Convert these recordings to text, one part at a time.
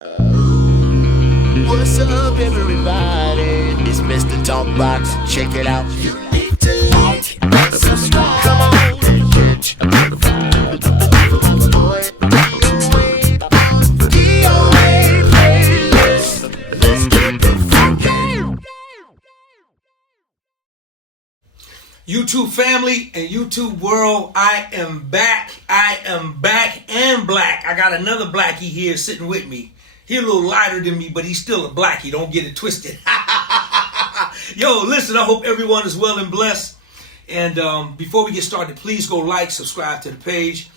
What's up, everybody? It's Mr. Talkbox. Check it out. You need to like, subscribe. Come on and catch a vibe. Boy, DOA playlist. Let's keep it funky. YouTube family and YouTube world, I am back. I am back and black. I got another blackie here sitting with me. He's a little lighter than me, but he's still a blackie. Don't get it twisted. Yo, listen, I hope everyone is well and blessed. And before we get started, please go like, subscribe to the page.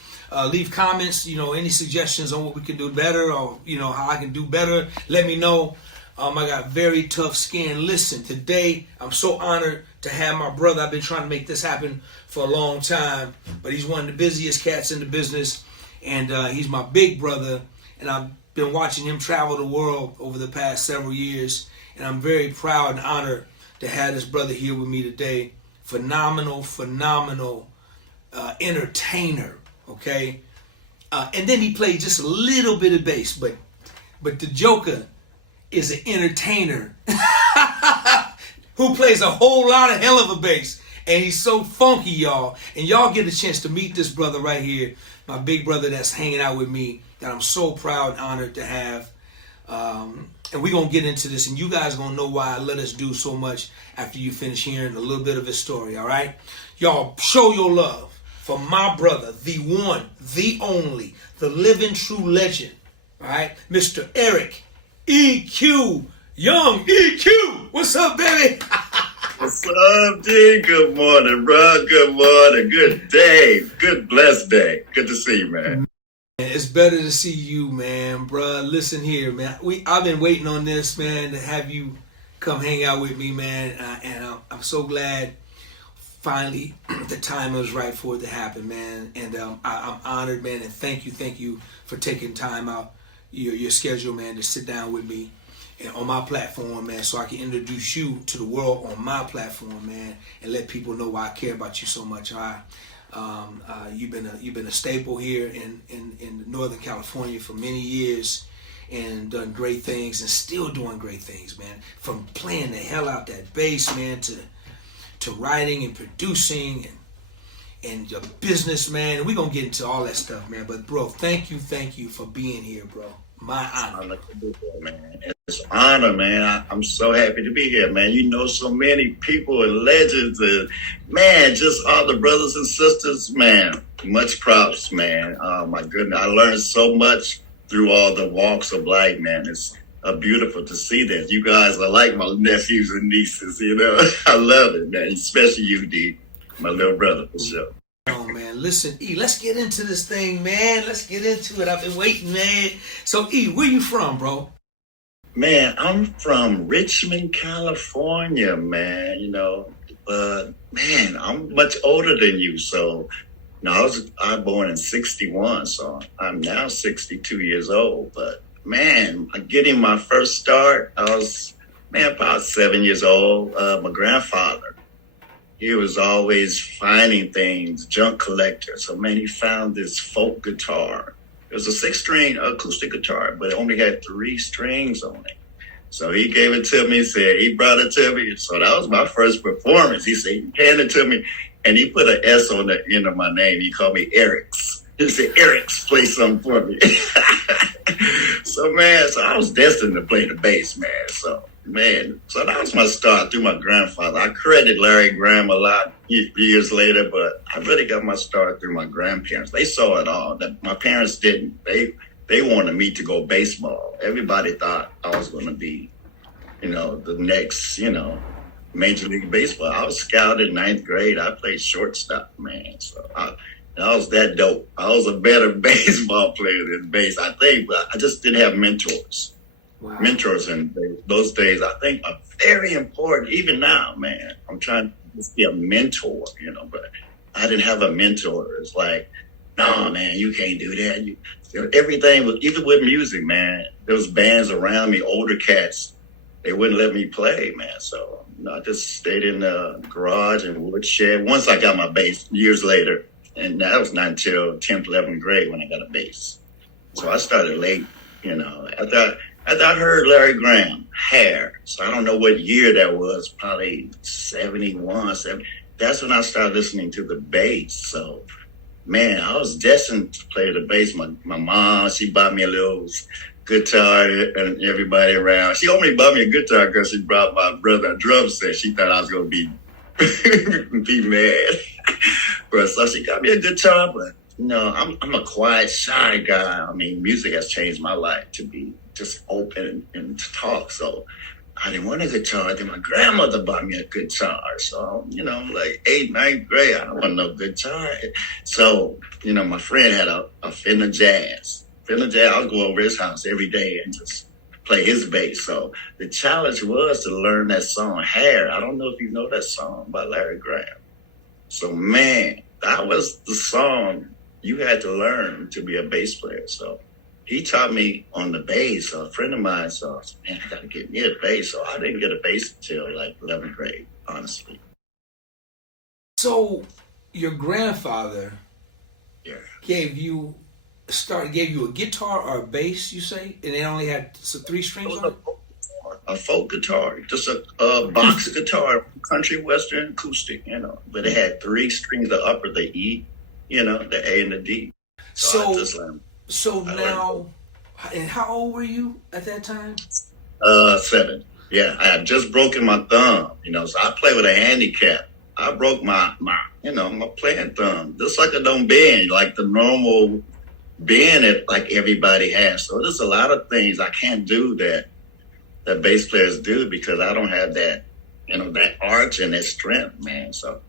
Leave comments, any suggestions on what we can do better or, how I can do better. Let me know. I got very tough skin. Listen, today I'm so honored to have my brother. I've been trying to make this happen for a long time, but he's one of the busiest cats in the business, and he's my big brother, and I've been watching him travel the world over the past several years, and I'm very proud and honored to have this brother here with me today. Phenomenal entertainer, okay? And then he played just a little bit of bass, but the Joker is an entertainer who plays a whole lot of hell of a bass, and he's so funky, y'all. And y'all get a chance to meet this brother right here, my big brother that's hanging out with me, that I'm so proud and honored to have. And we're going to get into this, and you guys going to know why I let us do so much after you finish hearing a little bit of his story, all right? Y'all, show your love for my brother, the one, the only, the living true legend, all right? Mr. Eric EQ, Young EQ. What's up, baby? What's up, D? Good morning, bro. Good morning. Good day. Good blessed day. Good to see you, man. It's better to see you, man, bro. Listen here, man. I've been waiting on this, man, to have you come hang out with me, man. And I'm so glad finally the time was right for it to happen, man. And I'm honored, man, and thank you for taking time out your schedule, man, to sit down with me and on my platform, man, so I can introduce you to the world on my platform, man, and let people know why I care about you so much. You've been a staple here in Northern California for many years, and done great things and still doing great things, man. From playing the hell out that bass, man, to writing and producing and your business, man. We're gonna get into all that stuff, man. But bro, thank you for being here, bro. My honor. Man. It's an honor, man. I'm so happy to be here, man. You know so many people and legends and man, just all the brothers and sisters, man. Much props, man. Oh my goodness. I learned so much through all the walks of life, man. It's beautiful to see that. You guys are like my nephews and nieces, I love it, man. Especially you, D. My little brother, for sure. Oh, man. Listen, E, let's get into this thing, man. Let's get into it. I've been waiting, man. So, E, where you from, bro? Man, I'm from Richmond, California, man, but man, I'm much older than you. So, I was born in 61, so I'm now 62 years old. But man, getting my first start, I was, about 7 years old. My grandfather, he was always finding things, junk collector. So, man, he found this folk guitar. It was a 6-string acoustic guitar, but it only had 3 strings on it. So he gave it to me, he brought it to me. So that was my first performance. He said, he handed it to me, and he put an S on the end of my name. He called me Eric's. He said, Eric's, play something for me. So I was destined to play the bass, man. So that was my start through my grandfather. I credit Larry Graham a lot years later, but I really got my start through my grandparents. They saw it all. My parents didn't. They wanted me to go baseball. Everybody thought I was going to be, the next, Major League Baseball. I was scouted in 9th grade. I played shortstop, man. So I was that dope. I was a better baseball player than base, I think, but I just didn't have mentors. Wow. Mentors in those days, I think, are very important. Even now, man, I'm trying to just be a mentor, but I didn't have a mentor. It's like, no, man, you can't do that. Everything was, even with music, man, there was bands around me, older cats. They wouldn't let me play, man. So I just stayed in the garage and woodshed. Once I got my bass years later, and that was not until 10th, 11th grade when I got a bass. So I started late. You know, after I heard Larry Graham, Hair. So I don't know what year that was, probably 71, 70. That's when I started listening to the bass. So, man, I was destined to play the bass. My mom, she bought me a little guitar and everybody around. She only bought me a guitar because she brought my brother a drum set. She thought I was going to be mad. But so she got me a guitar, but you know, I'm a quiet, shy guy. I mean, music has changed my life to be just open and to talk. So I didn't want a guitar. Then my grandmother bought me a guitar. So, you know, like 8th, 9th grade, I don't want no guitar. So, you know, my friend had a Fender Jazz. Fender Jazz, I would go over his house every day and just play his bass. So the challenge was to learn that song, Hair. I don't know if you know that song by Larry Graham. So, man, that was the song you had to learn to be a bass player. So he taught me on the bass. A friend of mine said, man, I got to get me a bass. So I didn't get a bass until like 11th grade, honestly. So your grandfather Yeah. gave you a guitar or a bass, you say, and it only had 3 strings on it? A folk guitar, just a box guitar, country western acoustic, you know. But it had 3 strings, the upper, the E, you know, the A and the D. So now, and how old were you at that time? 7. Yeah, I had just broken my thumb, you know, so I play with a handicap. I broke my playing thumb. This sucker don't bend like the normal bend that like everybody has. So there's a lot of things I can't do that bass players do because I don't have that, you know, that arch and that strength, man. So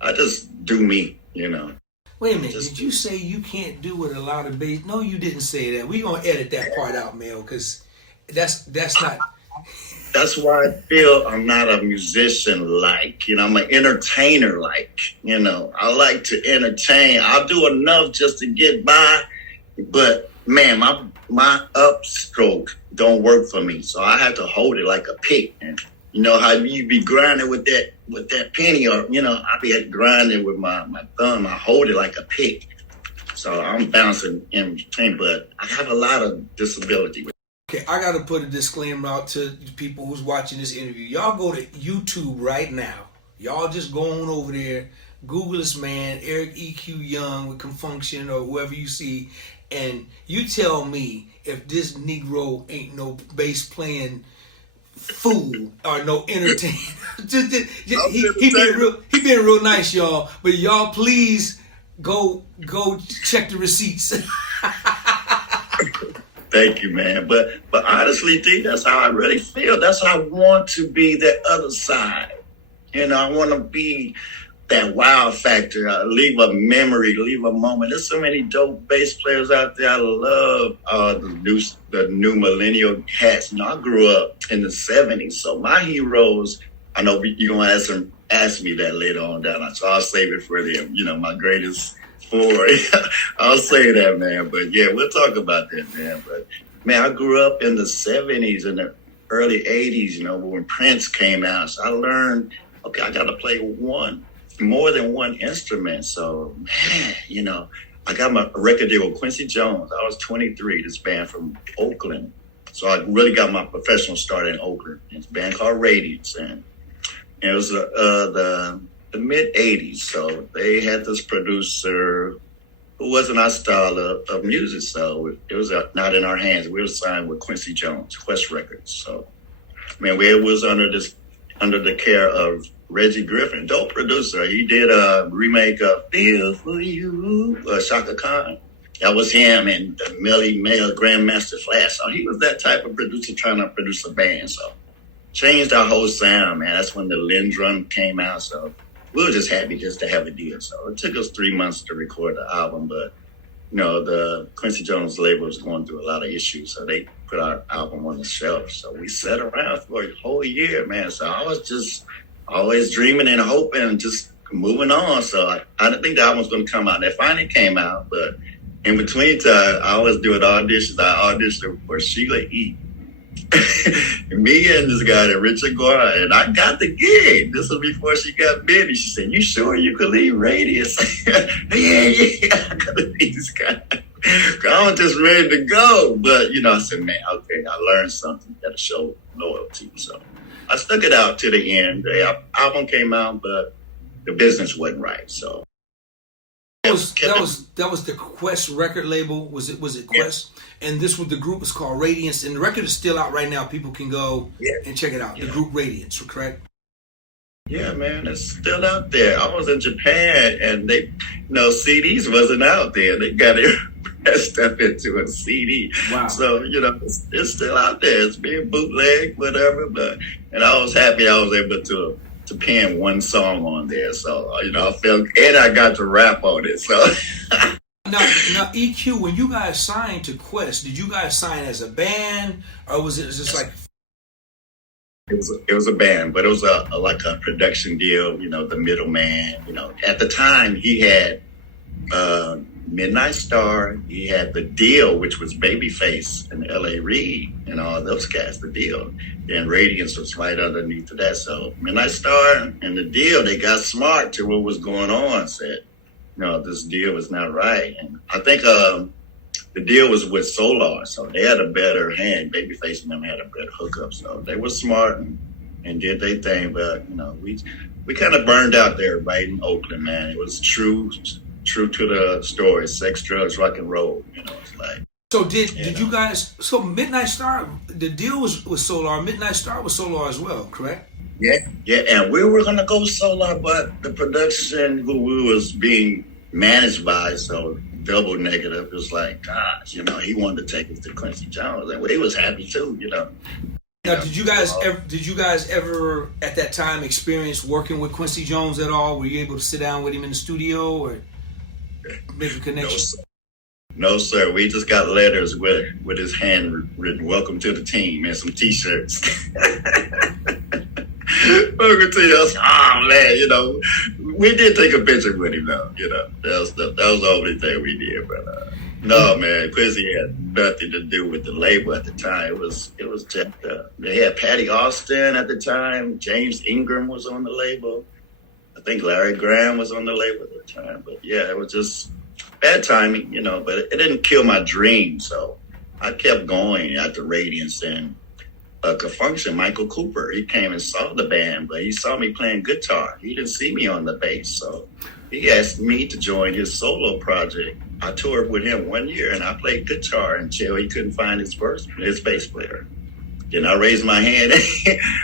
I just do me, you know. Wait a minute, did you say you can't do what a lot of bass? No, you didn't say that. We're going to edit that part out, Mel, because that's not... That's why I feel I'm not a musician-like, you know, I'm an entertainer-like, you know. I like to entertain. I'll do enough just to get by, but, man, my upstroke don't work for me, so I have to hold it like a pick. And you know how you be grinding with that penny, or you know, I be grinding with my thumb. I hold it like a pick, so I'm bouncing in between. But I have a lot of disability. Okay, I got to put a disclaimer out to the people who's watching this interview. Y'all go to YouTube right now. Y'all just go on over there, Google this man, Eric EQ Young with Confunction or whoever you see, and you tell me if this Negro ain't no bass playing fool or no entertainer. He been real nice, y'all. But y'all please go check the receipts. Thank you, man. But honestly, D, that's how I really feel. That's how I want to be that other side. You know, I want to be that wow factor, leave a memory, leave a moment. There's so many dope bass players out there. I love the new millennial cats. You know, I grew up in the 70s, so my heroes, I know you're going to ask me that later on down, so I'll save it for them, you know, my greatest 4. I'll say that, man. But yeah, we'll talk about that, man. But man, I grew up in the 70s and the early 80s, you know, when Prince came out. So I learned, okay, I got to play more than one instrument. So, man, you know, I got my record deal with Quincy Jones. I was 23, this band from Oakland. So I really got my professional start in Oakland. It's a band called Radiance. And it was the mid-'80s. So they had this producer who wasn't our style of music. So it was not in our hands. We were signed with Quincy Jones, Quest Records. So, man, we was under the care of Reggie Griffin, dope producer. He did a remake of Feel For You, Shaka Khan. That was him and the Melly Mel Grandmaster Flash. So he was that type of producer trying to produce a band. So changed our whole sound, man. That's when the Lindrum came out. So we were just happy just to have a deal. So it took us 3 months to record the album, but you know, the Quincy Jones label was going through a lot of issues. So they put our album on the shelf. So we sat around for a whole year, man. So I was just always dreaming and hoping and just moving on. So I didn't think the album was going to come out. It finally came out, but in between time, I was doing auditions. I auditioned for Sheila E. Me and this guy, Richard Gore, and I got the gig. This was before she got busy. She said, "You sure you could leave Radius?" Yeah, I got to meet this guy. I was just ready to go. But, I said, man, okay, I learned something. Got to show loyalty. So I stuck it out to the end. The album came out, but the business wasn't right. So that was the Quest record label. Was it Quest? Yeah. And this was the group was called Radiance, and the record is still out right now. People can go and check it out. The group Radiance, correct? Yeah, man, it's still out there. I was in Japan, and they, CDs wasn't out there. They got it pressed up into a CD. Wow. So it's still out there. It's being bootleg, whatever. And I was happy I was able to pen one song on there. So I felt, and I got to rap on it. So now EQ, when you guys signed to Quest, did you guys sign as a band, or was it just like? It was a band, but it was like a production deal. The middleman. At the time he had Midnight Star. He had The Deal, which was Babyface and L.A. Reid and all those guys. The Deal. Then Radiance was right underneath of that. So Midnight Star and The Deal, they got smart to what was going on. Said, this deal was not right. And I think The Deal was with Solar, so they had a better hand. Babyface and them had a better hookup, so they were smart and did their thing. But we kind of burned out there right in Oakland, man. It was true to the story: sex, drugs, rock and roll. It's like. So did you guys? So Midnight Star, The Deal was Solar. Midnight Star was Solar as well, correct? Yeah, and we were gonna go Solar, but the production who we was being managed by, so. Double negative. It was like, gosh, he wanted to take us to Quincy Jones, and he was happy too, Now, did you guys ever at that time experience working with Quincy Jones at all? Were you able to sit down with him in the studio or make a connection? No, sir. We just got letters with his hand written, "Welcome to the team," and some T-shirts. Welcome to us. Oh man, we did take a picture with him though. That was the only thing we did. But no, man, Quincy had nothing to do with the label at the time. It was just they had Patty Austin at the time. James Ingram was on the label. I think Larry Graham was on the label at the time. But yeah, it was just bad timing, But it didn't kill my dream, so I kept going after Radiance and. Function, Michael Cooper, he came and saw the band, but he saw me playing guitar. He didn't see me on the bass, so he asked me to join his solo project. I toured with him 1 year, and I played guitar until he couldn't find his bass player. Then I raised my hand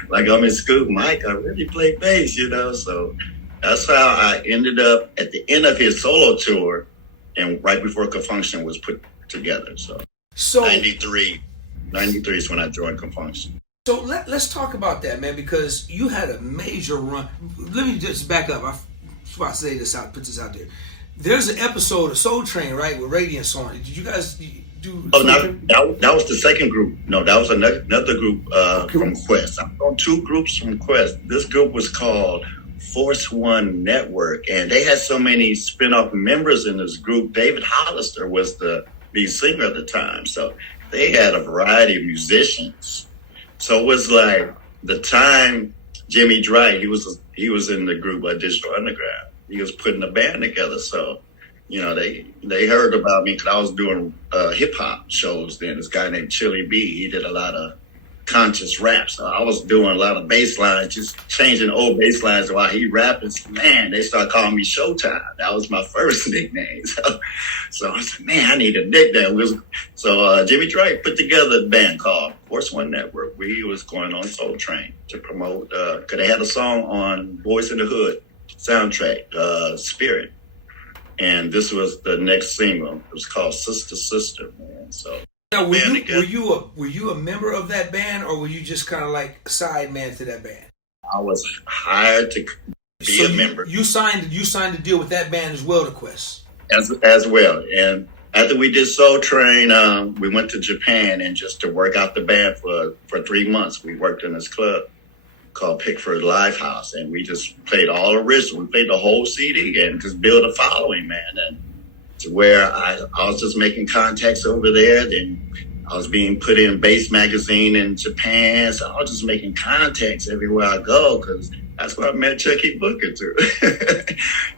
like I'm in school. Mike, I really play bass, So that's how I ended up at the end of his solo tour, and right before Confunction was put together. So 93 is when I joined Confunction. So let's talk about that, man, because you had a major run. Let me just back up. Before I say this out, put this out there. There's an episode of Soul Train, right, with Radiance on it. Did you guys do? Oh, no, that was the second group. No, that was another group from Quest. I'm on two groups from Quest. This group was called Force One Network, and they had so many spin-off members in this group. David Hollister was the lead singer at the time, so they had a variety of musicians. So it was like the time Jimmy Dry, he was in the group Digital Underground. He was putting a band together. So, they heard about me because I was doing hip hop shows then. This guy named Chili B, he did a lot of conscious rap. So I was doing a lot of bass lines, just changing old bass lines while he rapping. Man, they started calling me Showtime. That was my first nickname. So I said, man, I need a nickname. So Jimmy Drake put together a band called Force One Network. We was going on Soul Train to promote, because they had a song on Boys in the Hood soundtrack, Spirit. And this was the next single. It was called Sister Sister, man. So. Now, were you a member of that band, or were you just kind of like a side man to that band? I was hired to be a member. You signed a deal with that band as well, to Quest. As well. And after we did Soul Train, we went to Japan and just to work out the band for 3 months. We worked in this club called Pickford Live House, and we just played all original. We played the whole CD and just built a following, man. And to where I was just making contacts over there. Then I was being put in Bass Magazine in Japan. So I was just making contacts everywhere I go because That's where I met Chucky Booker too.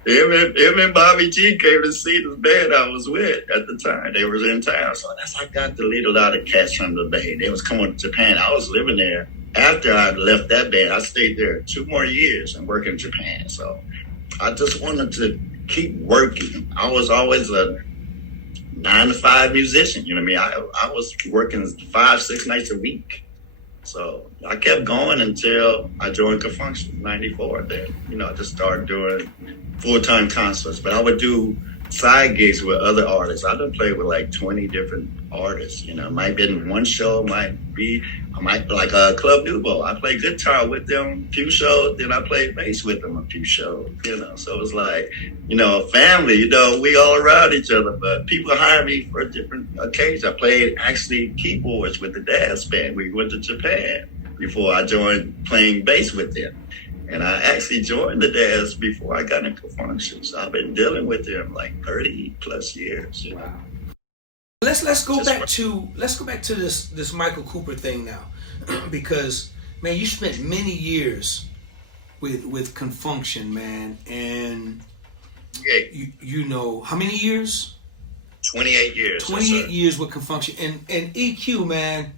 him and Bobby G came to see the band I was with at the time. They was in town, so that's how I got to lead a lot of cats from the Bay. They was coming to Japan. I was living there. After I left that band, I stayed there 2 more years and worked in Japan. So I just wanted to keep working. I was always a 9-to-5 musician. You know what I mean? I was working 5-6 nights a week. So I kept going until I joined Confunction in '94. Then, I just started doing full-time concerts. But I would do side gigs with other artists. I done played with like 20 different artists. It might be in one show, I might like Club Nouveau. I played guitar with them a few shows, then I played bass with them a few shows, So it was like, a family, we all around each other, but people hire me for different occasions. I played actually keyboards with the dance band. We went to Japan before I joined playing bass with them. And I actually joined the dance before I got into Confunction. So I've been dealing with them like 30 plus years. Wow. Let's go back to this Michael Cooper thing now, because man, you spent many years with Confunction, man, and you know how many years? 28 years. 28 years with Confunction, and EQ, man.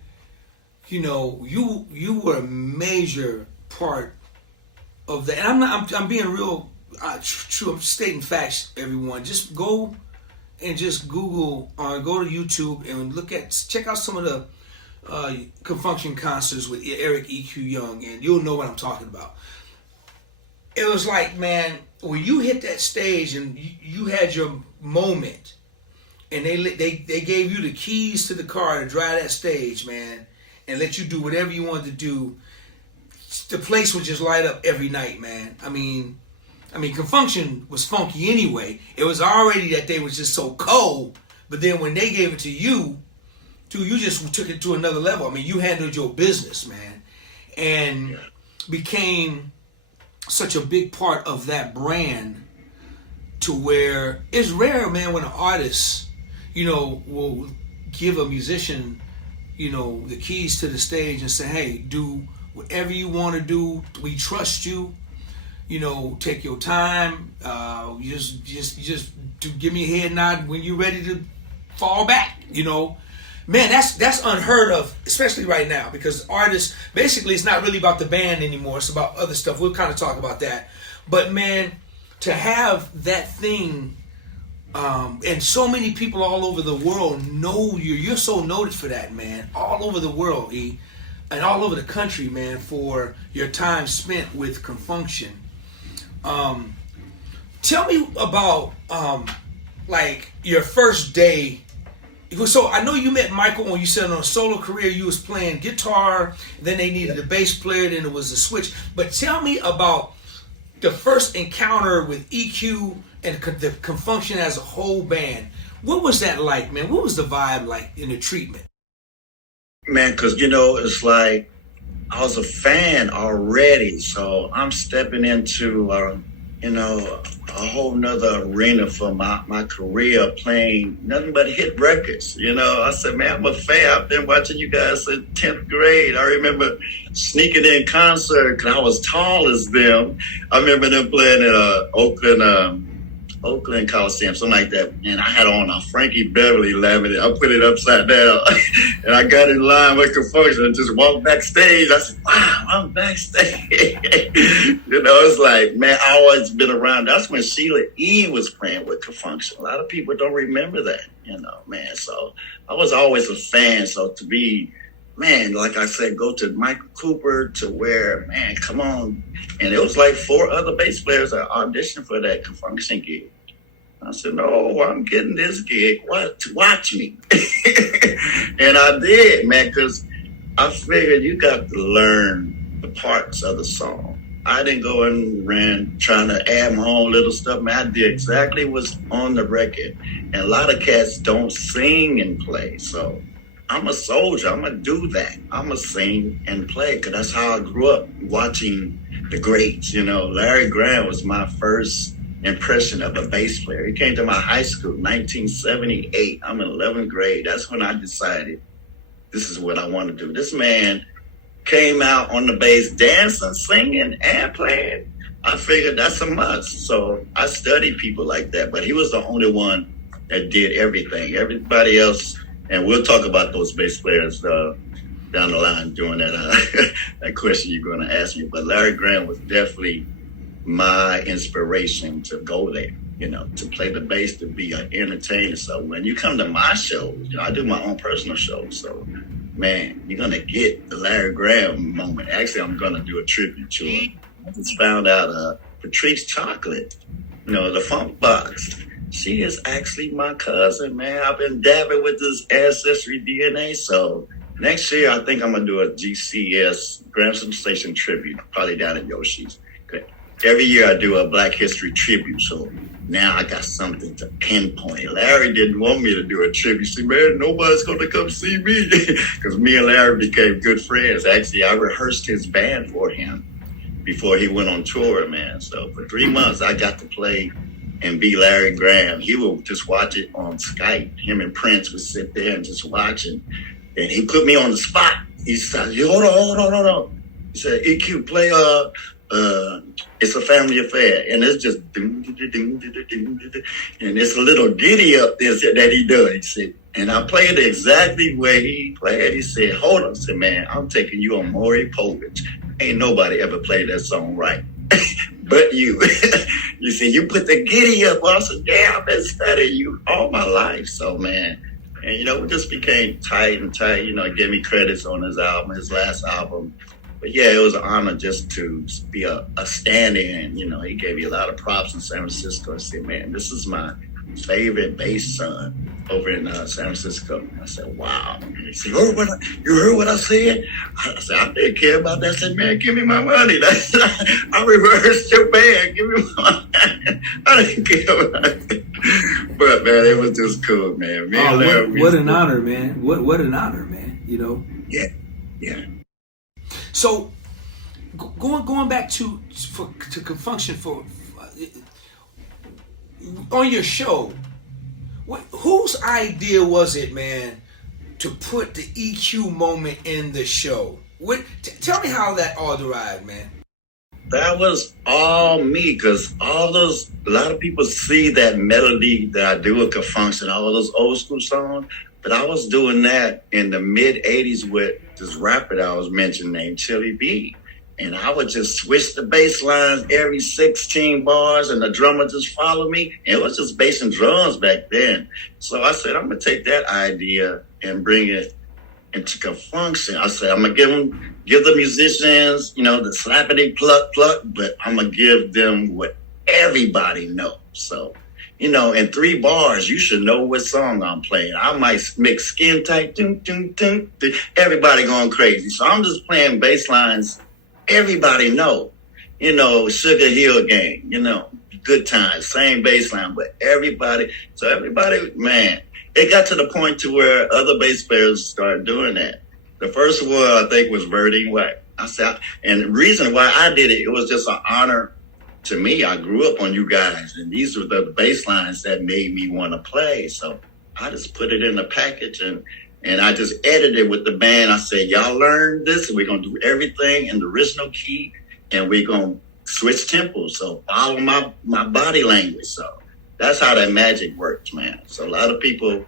You were a major part of that. And I'm being real true. I'm stating facts, everyone. Just go and just Google or go to YouTube and check out some of the Confunction concerts with Eric EQ Young, and you'll know what I'm talking about. It was like, man, when you hit that stage and you had your moment, and they gave you the keys to the car to drive that stage, man, and let you do whatever you wanted to do. The place would just light up every night, man. I mean, Confunction was funky anyway. It was already that they was just so cold, but then when they gave it to you, you just took it to another level. I mean, you handled your business, man, and became such a big part of that brand to where it's rare, man, when an artist, will give a musician, the keys to the stage and say, hey, do whatever you want to do. We trust you. Take your time. Just to give me a head nod when you're ready to fall back. Man, that's unheard of, especially right now, because artists, basically, it's not really about the band anymore. It's about other stuff. We'll kind of talk about that. But man, to have that thing, and so many people all over the world know you. You're so noted for that, man. All over the world, E. And all over the country, man, for your time spent with Confunction. Tell me about like your first day. So I know you met Michael when you said on a solo career you was playing guitar, then they needed a bass player, then it was a switch. But tell me about the first encounter with EQ and the Confunction as a whole band. What was that like, man? What was the vibe like in the treatment? Man, because, it's like I was a fan already. So I'm stepping into, a whole nother arena for my career, playing nothing but hit records. I said, man, I'm a fan. I've been watching you guys since 10th grade. I remember sneaking in concert because I was tall as them. I remember them playing at Oakland Coliseum, something like that. And I had on a Frankie Beverly laminate. I put it upside down. And I got in line with Confunction and just walked backstage. I said, wow, I'm backstage. It's like, man, I always been around. That's when Sheila E. was playing with Confunction. A lot of people don't remember that, man. So I was always a fan. So to be, man, like I said, go to Michael Cooper to where, man, come on. And it was like 4 other bass players that auditioned for that Confunction gig. I said, no, I'm getting this gig. Watch me. And I did, man, because I figured you got to learn the parts of the song. I didn't go and ran trying to add my own little stuff, man. I did exactly what's on the record. And a lot of cats don't sing and play. So I'm a soldier. I'm going to do that. I'm going to sing and play because that's how I grew up watching the greats. Larry Graham was my first impression of a bass player. He came to my high school, 1978. I'm in 11th grade. That's when I decided this is what I want to do. This man came out on the bass dancing, singing, and playing, I figured that's a must. So I studied people like that, but he was the only one that did everything. Everybody else, and we'll talk about those bass players down the line during that that question you're going to ask me. But Larry Graham was definitely my inspiration to go there, to play the bass, to be an entertainer. So when you come to my shows, I do my own personal shows. So, man, you're going to get the Larry Graham moment. Actually, I'm going to do a tribute to him. I just found out Patrice Chocolate, the Funk Box. She is actually my cousin, man. I've been dabbing with this ancestry DNA. So next year, I think I'm going to do a GCS, Grantham Station tribute, probably down at Yoshi's. Every year I do a Black History tribute. So now I got something to pinpoint. Larry didn't want me to do a tribute. See, man, nobody's going to come see me. Because me and Larry became good friends. Actually, I rehearsed his band for him before he went on tour, man. So for 3 months, I got to play and be Larry Graham. He would just watch it on Skype. Him and Prince would sit there and just watch it. And he put me on the spot. He said, hold on. He said, EQ, play It's a Family Affair. And it's just and it's a little giddy up there that he does. He said, and I played it exactly where he played. He said, hold on. I said, man, I'm taking you on Maury Povich. Ain't nobody ever played that song right. But you. You see, you put the giddy up. I said, yeah, I've been studying you all my life. So, man, and, we just became tight. He gave me credits on his album, his last album. But, yeah, it was an honor just to be a stand-in. He gave me a lot of props in San Francisco. I said, man, this is my favorite bass son over in San Francisco. I said, wow. He said, you heard what I said? I said, I didn't care about that. I said, man, give me my money. I reversed your band. Give me my money. I didn't care about it. But, man, it was just cool, man. What an honor, man. What an honor, man. Yeah. So, going back to Confunction for on your show, whose idea was it, man, to put the EQ moment in the show? Tell me how that all derived, man. That was all me, because a lot of people see that melody that I do with Confunction, all those old school songs, but I was doing that in the mid 80s with this rapper that I was mentioning named Chili B. And I would just switch the bass lines every 16 bars, and the drummer just follow me. And it was just bass and drums back then. So I said, I'm going to take that idea and bring it into Confunction. I said, I'm going to give the musicians, the slappity pluck, but I'm going to give them what everybody knows. So, in 3 bars, you should know what song I'm playing. I might mix Skin Tight, everybody going crazy. So I'm just playing bass lines everybody know. Sugar Hill Gang, Good Times, same bass line, but everybody, man, it got to the point to where other bass players started doing that. The first one, I think, was Verdine White. I said, and the reason why I did it was just an honor to me. I grew up on you guys, and these were the bass lines that made me want to play. So I just put it in the package, and I just edited with the band. I said, y'all learn this, and we're going to do everything in the original key, and we're going to switch tempos. So follow my body language. So that's how that magic works, man. So a lot of people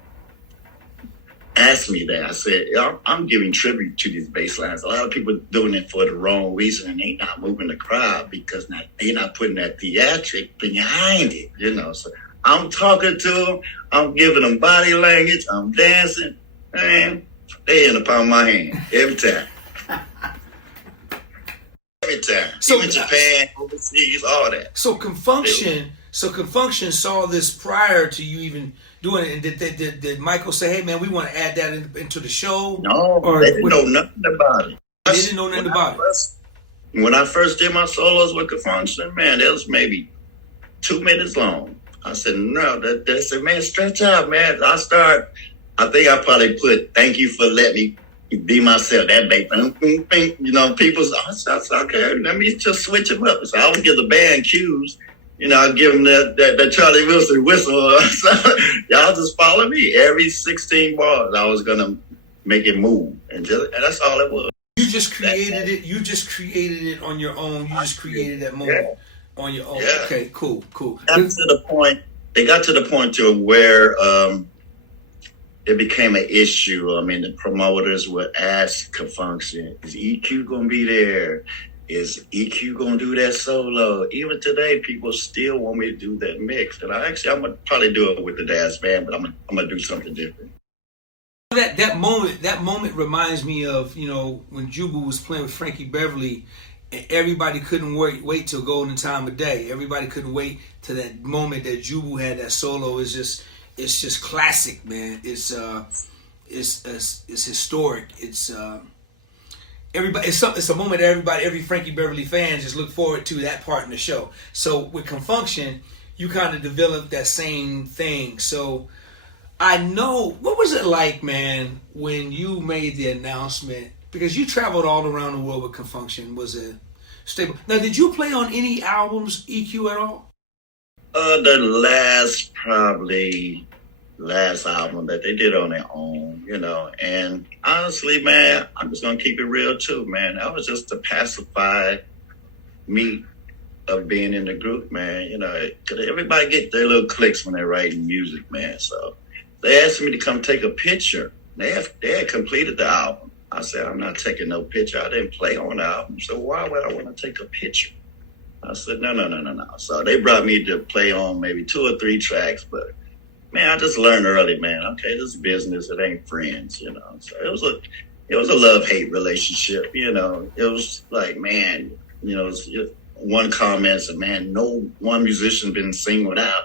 asked me that. I said, I'm giving tribute to these bass lines. A lot of people doing it for the wrong reason, and they not moving the crowd because they're not putting that theatric behind it, So I'm talking to them. I'm giving them body language. I'm dancing. Man, they in the palm of my hand every time. Every time. So even Japan, overseas, all that. So Confunction saw this prior to you even doing it. And did Michael say, "Hey, man, we want to add that into the show"? No, they didn't know nothing about it. They didn't know nothing about it. When I first did my solos with Confunction, man, it was maybe 2 minutes long. I said, no, they said, man, stretch out, man. I think I probably put, thank you for letting me be myself. That bass, people say, okay, let me just switch them up. So I would give the band cues. I give them that Charlie Wilson whistle. So y'all just follow me. Every 16 bars, I was going to make it move. And that's all it was. You just created it. You just created it on your own. You just created that moment on your own. Yeah. Okay, cool. Got to the point. They got to the point to where it became an issue. I mean, the promoters would ask Function, "Is EQ gonna be there? Is EQ gonna do that solo?" Even today, people still want me to do that mix, and I'm gonna probably do it with the Daz Band, but I'm gonna do something different. That moment reminds me of, you know, when Jubu was playing with Frankie Beverly, and everybody couldn't wait till Golden Time of Day. Everybody couldn't wait to that moment that Jubu had that solo. It's just classic, man. It's historic. It's everybody. It's a moment that every Frankie Beverly fan just look forward to that part in the show. So with Confunction, you kind of developed that same thing. So I know, what was it like, man, when you made the announcement? Because you traveled all around the world with Confunction. Was it stable? Now, did you play on any albums, EQ, at all? The last album that they did on their own, you know. And honestly, man, I'm just gonna keep it real too, man. That was just to pacify me of being in the group, man. You know, 'cause everybody get their little clicks when they're writing music, man. So they asked me to come take a picture. They had completed the album. I said, I'm not taking no picture. I didn't play on the album. So why would I want to take a picture? I said, no. So they brought me to play on maybe 2 or 3 tracks. But, man, I just learned early, man, okay, this is business. It ain't friends, you know. So it was a love-hate relationship, you know. It was like, man, you know, one comment said, man, no one musician been singled out.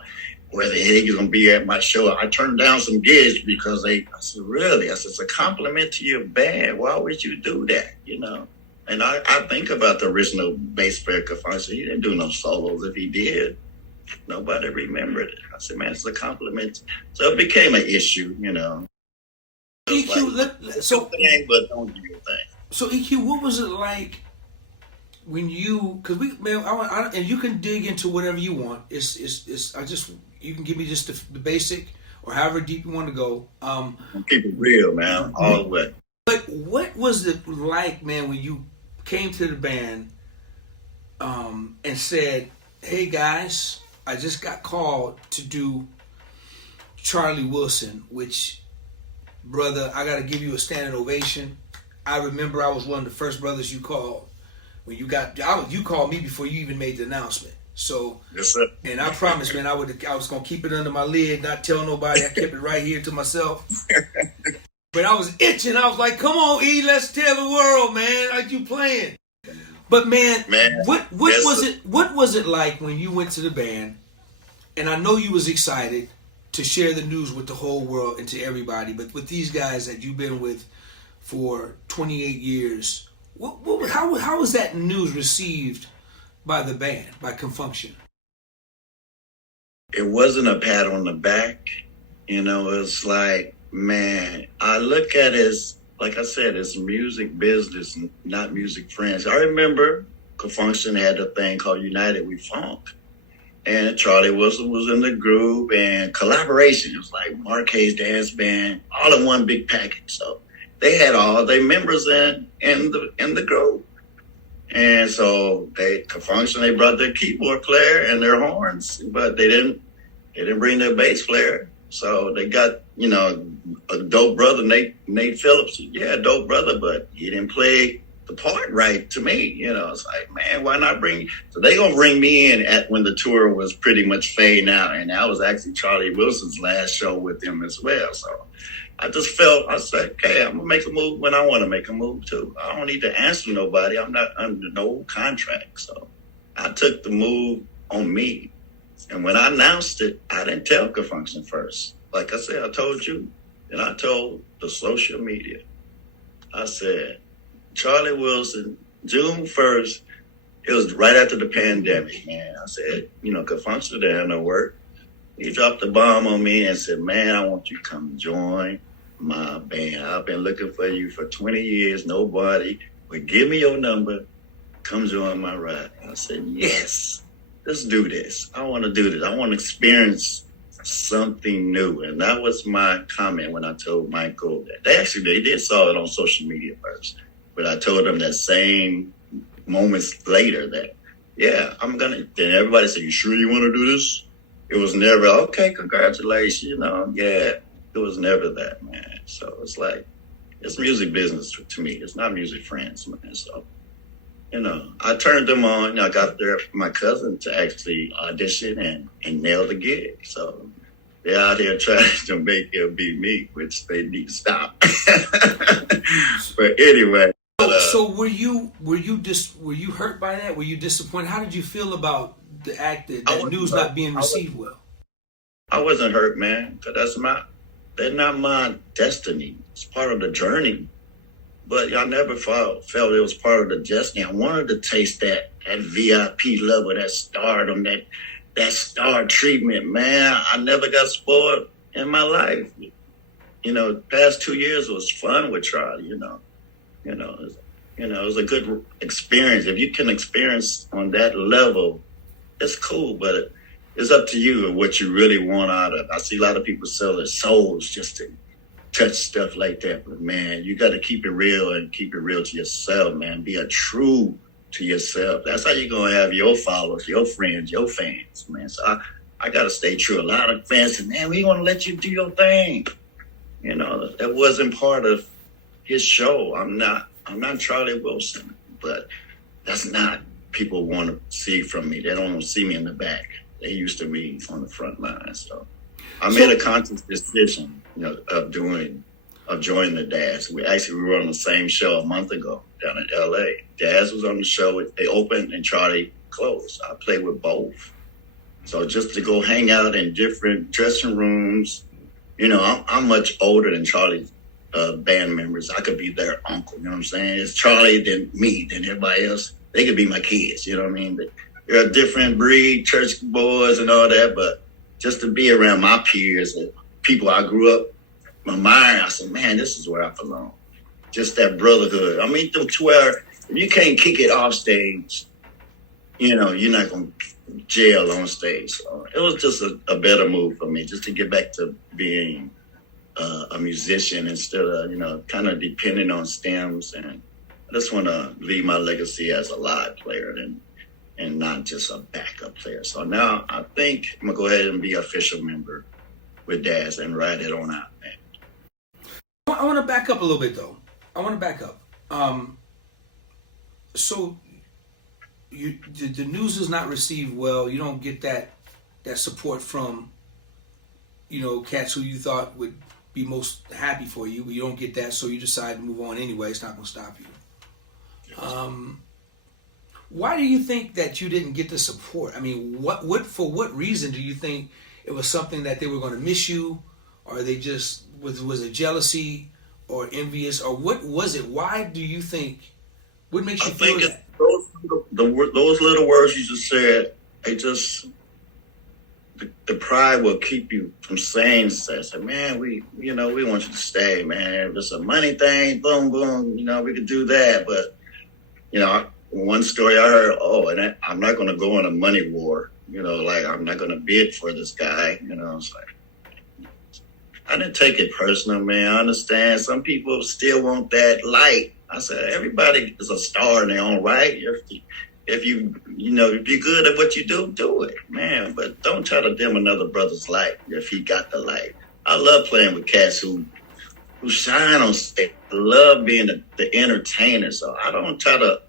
Whether he's gonna be at my show. I turned down some gigs because I said, really? I said, it's a compliment to your band. Why would you do that? You know? And I think about the original bass player Confunction. He didn't do no solos. If he did, nobody remembered it. I said, man, it's a compliment. So it became an issue, you know. EQ, like, but don't do your thing. So EQ, what was it like when you? Because and you can dig into whatever you want. You can give me just the basic, or however deep you want to go. Keep it real, man, all the way. But what was it like, man, when you came to the band and said, hey, guys, I just got called to do Charlie Wilson, which, brother, I got to give you a standing ovation. I remember I was one of the first brothers you called. When you called me before you even made the announcement. So, yes, sir. And I promised, man, I was gonna keep it under my lid, not tell nobody. I kept it right here to myself. But I was itching. I was like, "Come on, E, let's tell the world, man. Like you playing." But man, what yes, was sir. it? What was it like when you went to the band? And I know you was excited to share the news with the whole world and to everybody. But with these guys that you've been with for 28 years, how was that news received by the band, by Confunction? It wasn't a pat on the back. You know, it's like, man, I look at it as, like I said, it's music business, not music friends. I remember Confunction had a thing called United We Funk. And Charlie Wilson was in the group, and collaboration. It was like Marquez Dance Band, all in one big package. So they had all their members in the group. And so Confunction, they brought their keyboard player and their horns, but they didn't bring their bass player. So they got, you know, a dope brother, Nate Phillips. Yeah, dope brother, but he didn't play the part right to me. You know, it's like, man, why not bring? So they gonna bring me in when the tour was pretty much fading out, and that was actually Charlie Wilson's last show with them as well. So I just felt, I said, okay, I'm gonna make a move when I want to make a move too. I don't need to answer nobody. I'm not under no contract. So I took the move on me. And when I announced it, I didn't tell Confunction first. Like I said, I told you, and I told the social media. I said, Charlie Wilson, June 1st, it was right after the pandemic, man. I said, you know, Confunction didn't have no work. He dropped the bomb on me and said, man, I want you to come join my band. I've been looking for you for 20 years. Nobody would give me your number. Come join my ride. I said, yes, let's do this. I want to do this. I want to experience something new. And that was my comment when I told Michael that they did saw it on social media first. But I told them that same moments later that, yeah, I'm gonna. Then everybody said, "You sure you want to do this?" It was never okay. Congratulations, Yeah, it was never that, man. So it's like it's music business to me. It's not music friends, man. So I turned them on. I got there for my cousin to actually audition and nail the gig. So they're out here trying to make it be me, which they need to stop. But anyway. So were you hurt by that? Were you disappointed? How did you feel about the act that news not being received well? I wasn't hurt, man, because they're not my destiny. It's part of the journey. But I never felt it was part of the destiny. I wanted to taste that VIP level, that stardom, that star treatment, man. I never got spoiled in my life. The past 2 years was fun with Charlie, it was a good experience. If you can experience on that level, it's cool, but it's up to you what you really want out of it. I see a lot of people sell their souls just to touch stuff like that. But man, you got to keep it real and keep it real to yourself, man. Be a true to yourself. That's how you're going to have your followers, your friends, your fans, man. So I got to stay true. A lot of fans say, man, we want to let you do your thing. That wasn't part of his show. I'm not Charlie Wilson, but that's not people want to see from me. They don't want to see me in the back. They used to be on the front line. So I made a conscious decision, of joining the Daz. We were on the same show a month ago down in LA. Daz was on the show. They opened and Charlie closed. I played with both. So just to go hang out in different dressing rooms, I'm much older than Charlie's band members. I could be their uncle, you know what I'm saying? It's Charlie, then me, then everybody else. They could be my kids, you know what I mean? They're a different breed, church boys and all that, but just to be around my peers and people I grew up, my mind, I said, man, this is where I belong. Just that brotherhood. I mean, to where if you can't kick it off stage, you're not going to jail on stage. So it was just a better move for me, just to get back to being a musician instead of, kind of depending on stems. And I just want to leave my legacy as a live player and not just a backup player. So now I think I'm going to go ahead and be an official member with Daz and ride it on out, man. I want to back up a little bit, though. So the news is not received well. You don't get that support from, cats who you thought would be most happy for you, but you don't get that, so you decide to move on anyway. It's not going to stop you. Yes. Why do you think that you didn't get the support? I mean, for what reason do you think it was something that they were going to miss you, or they just was it jealousy or envious, or what was it? Why do you think? What makes you feel that? Those little words you just said, they just the pride will keep you from saying stuff. Man, we want you to stay, man. If it's a money thing, boom, boom, we could do that. But, one story I heard, and I'm not going to go in a money war, I'm not going to bid for this guy, it's like, I didn't take it personal, man. I understand some people still want that light. I said, everybody is a star in their own right. If you're good at what you do it, man. But don't try to dim another brother's light if he got the light. I love playing with cats who shine on stage. I love being the entertainer. So I don't try to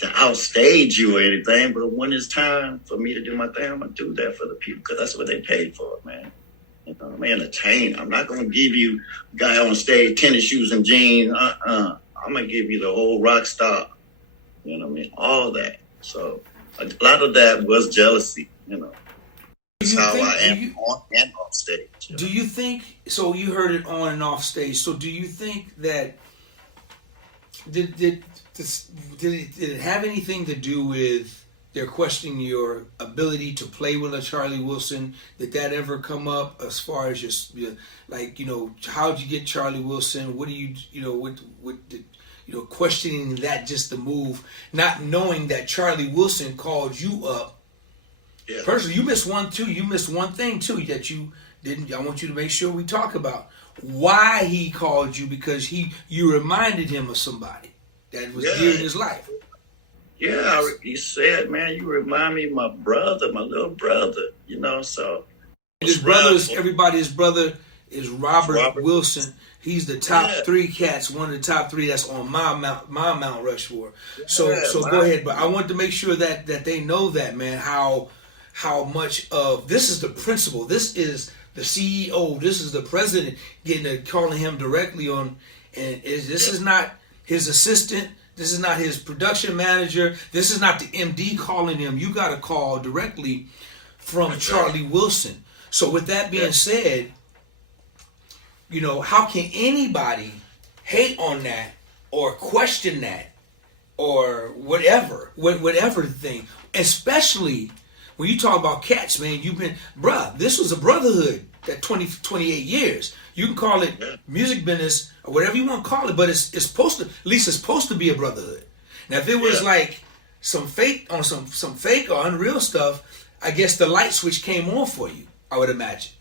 outstage you or anything. But when it's time for me to do my thing, I'm going to do that for the people because that's what they paid for, man. I'm entertainer. I'm not going to give you a guy on stage, tennis shoes and jeans. I'm going to give you the whole rock star. You know what I mean? All that. So a lot of that was jealousy, That's how I am on and off stage. Do you think, so you heard it on and off stage, so do you think that, did it have anything to do with they're questioning your ability to play with a Charlie Wilson? Did that ever come up as far as just how'd you get Charlie Wilson? What do you, questioning that just the move, not knowing that Charlie Wilson called you up. Yeah. Personally, you missed one too. You missed one thing too that you didn't. I want you to make sure we talk about why he called you, because you reminded him of somebody. that was dear in his life. Yeah, he said, man, you remind me of my brother, my little brother, so. His brother is Robert Wilson. He's the top 3 cats, one of the top 3 that's on my Mount Rushmore. So go ahead, but I want to make sure that they know that, man, how much of this is the principal. This is the CEO. This is the president calling him directly on, and this is not his assistant. This is not his production manager. This is not the MD calling him. You got to call directly from Charlie Wilson. So with that being said, how can anybody hate on that or question that or whatever thing, especially when you talk about cats, man. This was a brotherhood that 28 years. You can call it music business or whatever you want to call it, but it's supposed to, at least it's supposed to be a brotherhood. Now, if it was like some fake or unreal stuff, I guess the light switch came on for you, I would imagine.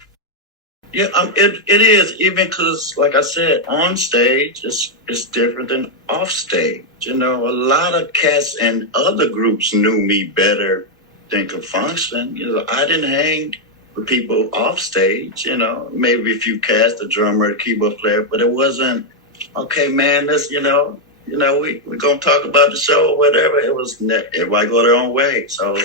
Yeah, it is, even because, like I said, on stage it's different than off stage. A lot of cats and other groups knew me better than could function. I didn't hang with people off stage. Maybe if you cast a drummer, a keyboard player, but it wasn't okay, man. Let's we're gonna talk about the show or whatever. It was everybody go their own way. So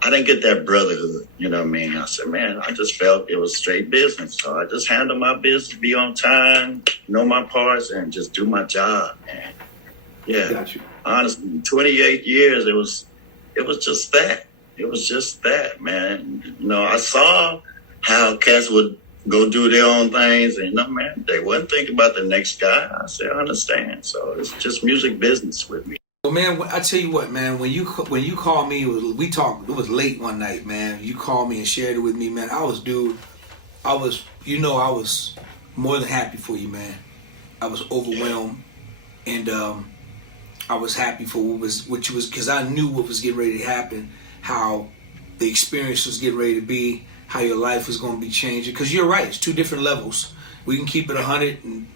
I didn't get that brotherhood, you know what I mean? I said, man, I just felt it was straight business. So I just handle my business, be on time, know my parts, and just do my job, man. Yeah. Got you. Honestly, 28 years, it was just that. It was just that, man. I saw how cats would go do their own things, and man, they wasn't thinking about the next guy. I said, I understand. So it's just music business with me. Well, man, I tell you what, man. When you called me, we talked. It was late one night, man. You called me and shared it with me, man. I was more than happy for you, man. I was overwhelmed, and I was happy for what you was, because I knew what was getting ready to happen, how the experience was getting ready to be, how your life was going to be changing. Because you're right, it's 2 different levels. We can keep it 100, and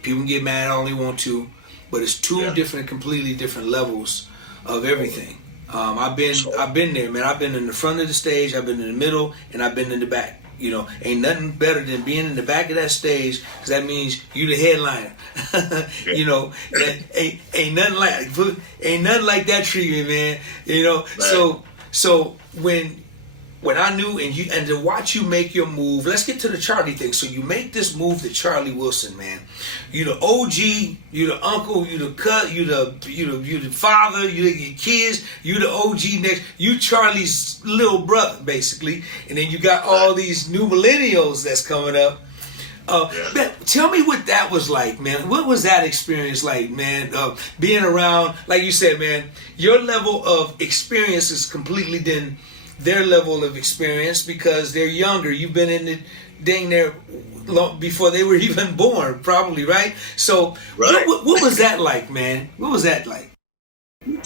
people can get mad all they want to. But it's 2 different, completely different levels of everything. I've been there, man. I've been in the front of the stage, I've been in the middle, and I've been in the back. Ain't nothing better than being in the back of that stage, because that means you the headliner. Ain't nothing like that treatment, man. Right. So when I knew and to watch you make your move, let's get to the Charlie thing. So you make this move to Charlie Wilson, man. You the OG, you the uncle, you the cut, you the father, you your kids, you the OG next, you Charlie's little brother, basically. And then you got all these new millennials that's coming up. Man, tell me what that was like, man. What was that experience like, man? Being around, like you said, man, your level of experience is completely than their level of experience, because they're younger. You've been in the dang there long before they were even born, probably, right? So what was that like, man? What was that like?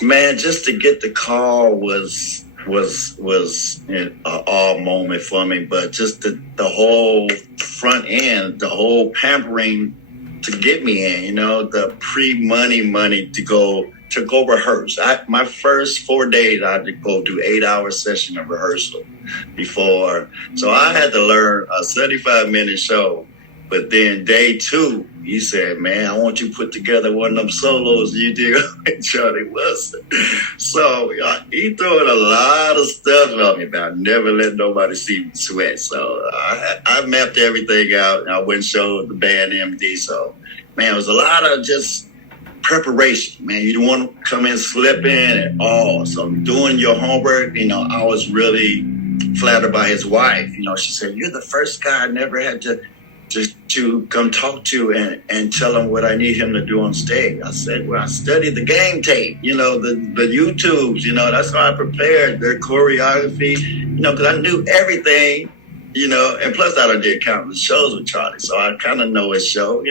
Man, just to get the call was an awe moment for me, but just the whole front end, the whole pampering to get me in, the pre-money to go rehearse. My first 4 days, I had to go do 8-hour session of rehearsal before. So I had to learn a 75-minute show. But then day 2, he said, man, I want you to put together one of them solos you did with Charlie Wilson. So he threw in a lot of stuff on me about never let nobody see me sweat. So I mapped everything out, and I went and showed the band MD. So, man, it was a lot of just preparation, man. You don't want to come in slipping at all. So doing your homework, I was really flattered by his wife. She said, you're the first guy I never had to come talk to and tell him what I need him to do on stage. I said, well, I studied the game tape, the YouTubes, that's how I prepared their choreography, because I knew everything, and plus I did countless shows with Charlie. So I kind of know his show,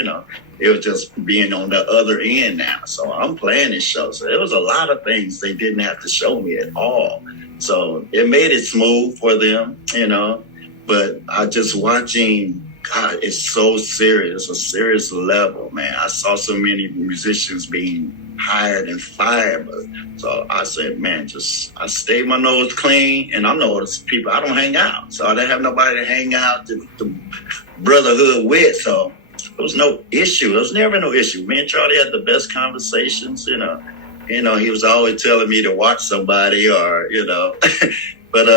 It was just being on the other end now. So I'm playing his show. So it was a lot of things they didn't have to show me at all. So it made it smooth for them, But I just watching God, it's so serious. It's a serious level, man. I saw so many musicians being hired and fired. So I said, man, I stay my nose clean, and I know those people, I don't hang out. So I didn't have nobody to hang out, the brotherhood with. So there was no issue. There was never no issue. Me and Charlie had the best conversations, you know. He was always telling me to watch somebody or, but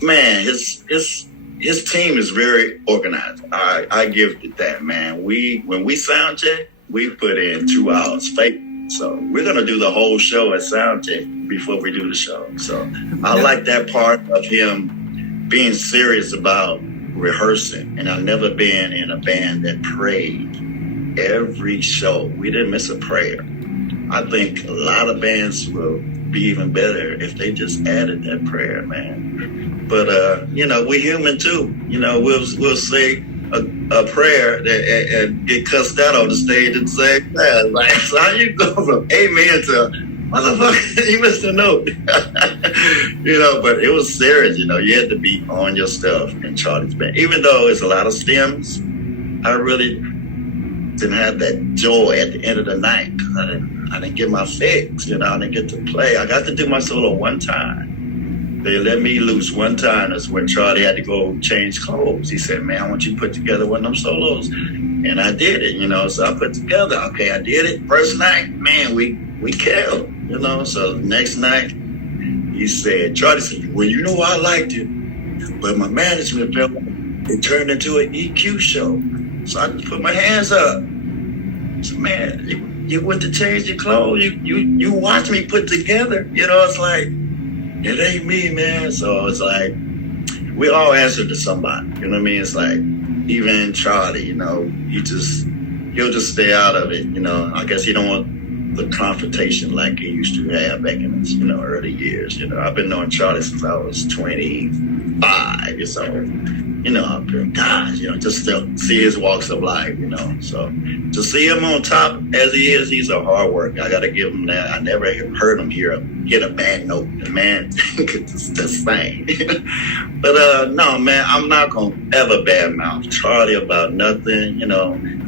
man, his team is very organized. I give it that, man. When we sound check, we put in 2 hours fake. So we're gonna do the whole show at sound check before we do the show. So I like that part of him being serious about rehearsing. And I've never been in a band that prayed every show. We didn't miss a prayer. I think a lot of bands will be even better if they just added that prayer, man. But we human too. We'll say a prayer and get cussed out on the stage and say, man, like, so how you go from amen to motherfucker, you missed a note. But it was serious, you had to be on your stuff in Charlie's band. Even though it's a lot of stems, I really didn't have that joy at the end of the night because I didn't get my fix, I didn't get to play. I got to do my solo one time. They let me loose one time. That's when Charlie had to go change clothes. He said, man, I want you to put together one of them solos. And I did it, so I put together, okay, I did it. First night, man, we killed, So the next night, he said, Charlie said, well, I liked it, but my management felt it turned into an EQ show. So I just put my hands up. So, man, you went to change your clothes. You watched me put together. It's like, it ain't me, man. So it's like, we all answer to somebody. You know what I mean? It's like, even Charlie, he'll just stay out of it. I guess he don't want the confrontation like he used to have back in his, early years. I've been knowing Charlie since I was 25. So, I've been, gosh, just to see his walks of life, So to see him on top as he is, he's a hard worker. I got to give him that. I never heard him hit a bad note. The man could just sing. But no, man, I'm not going to ever badmouth Charlie about nothing.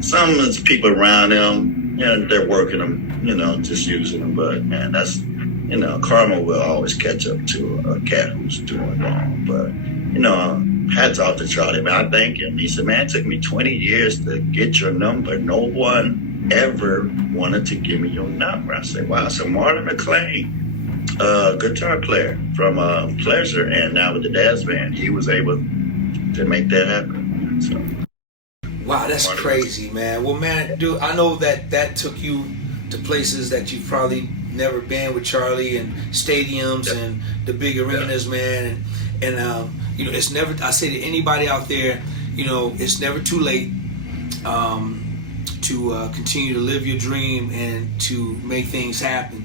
Some of the people around him, they're working him, just using him. But, man, that's, karma will always catch up to a cat who's doing wrong. But, hats off to Charlie, man. I thank him. He said, man, it took me 20 years to get your number. No one ever wanted to give me your number. I said, wow. So Martin McLean, guitar player from Pleasure, and now with the Daz Band, he was able to make that happen. So, wow, that's Martin, crazy, man. Well, man, dude, I know that took you to places that you've probably never been with Charlie, and stadiums and the big arenas, man. And it's never, I say to anybody out there, it's never too late to continue to live your dream and to make things happen.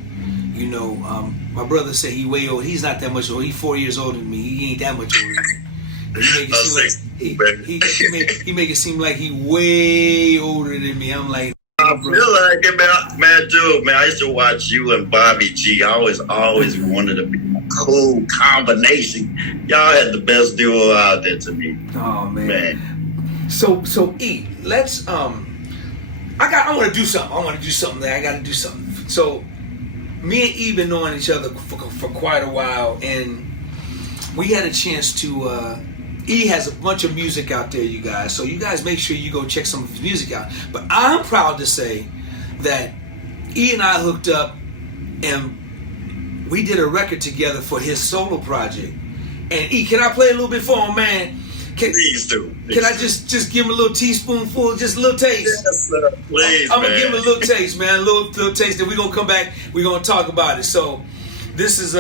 My brother said he way old. He's not that much old. He's 4 years older than me. He ain't that much older than me. He make it seem like he way older than me. I'm like, I feel like it, man, dude, man. I used to watch you and Bobby G. I always wanted to be a cool combination. Y'all had the best duo out there to me. Oh man. So E, let's I want to do something. I got to do something. So me and E been knowing each other for quite a while, and we had a chance to. E has a bunch of music out there, you guys. So you guys make sure you go check some of his music out. But I'm proud to say that E and I hooked up and we did a record together for his solo project. And E, can I play a little bit for him, man? Please do. Can I just give him a little teaspoonful, just a little taste? Yes, sir. Please, I'm going to give him a little taste, man. A little taste, and we're going to come back. We're going to talk about it. So this is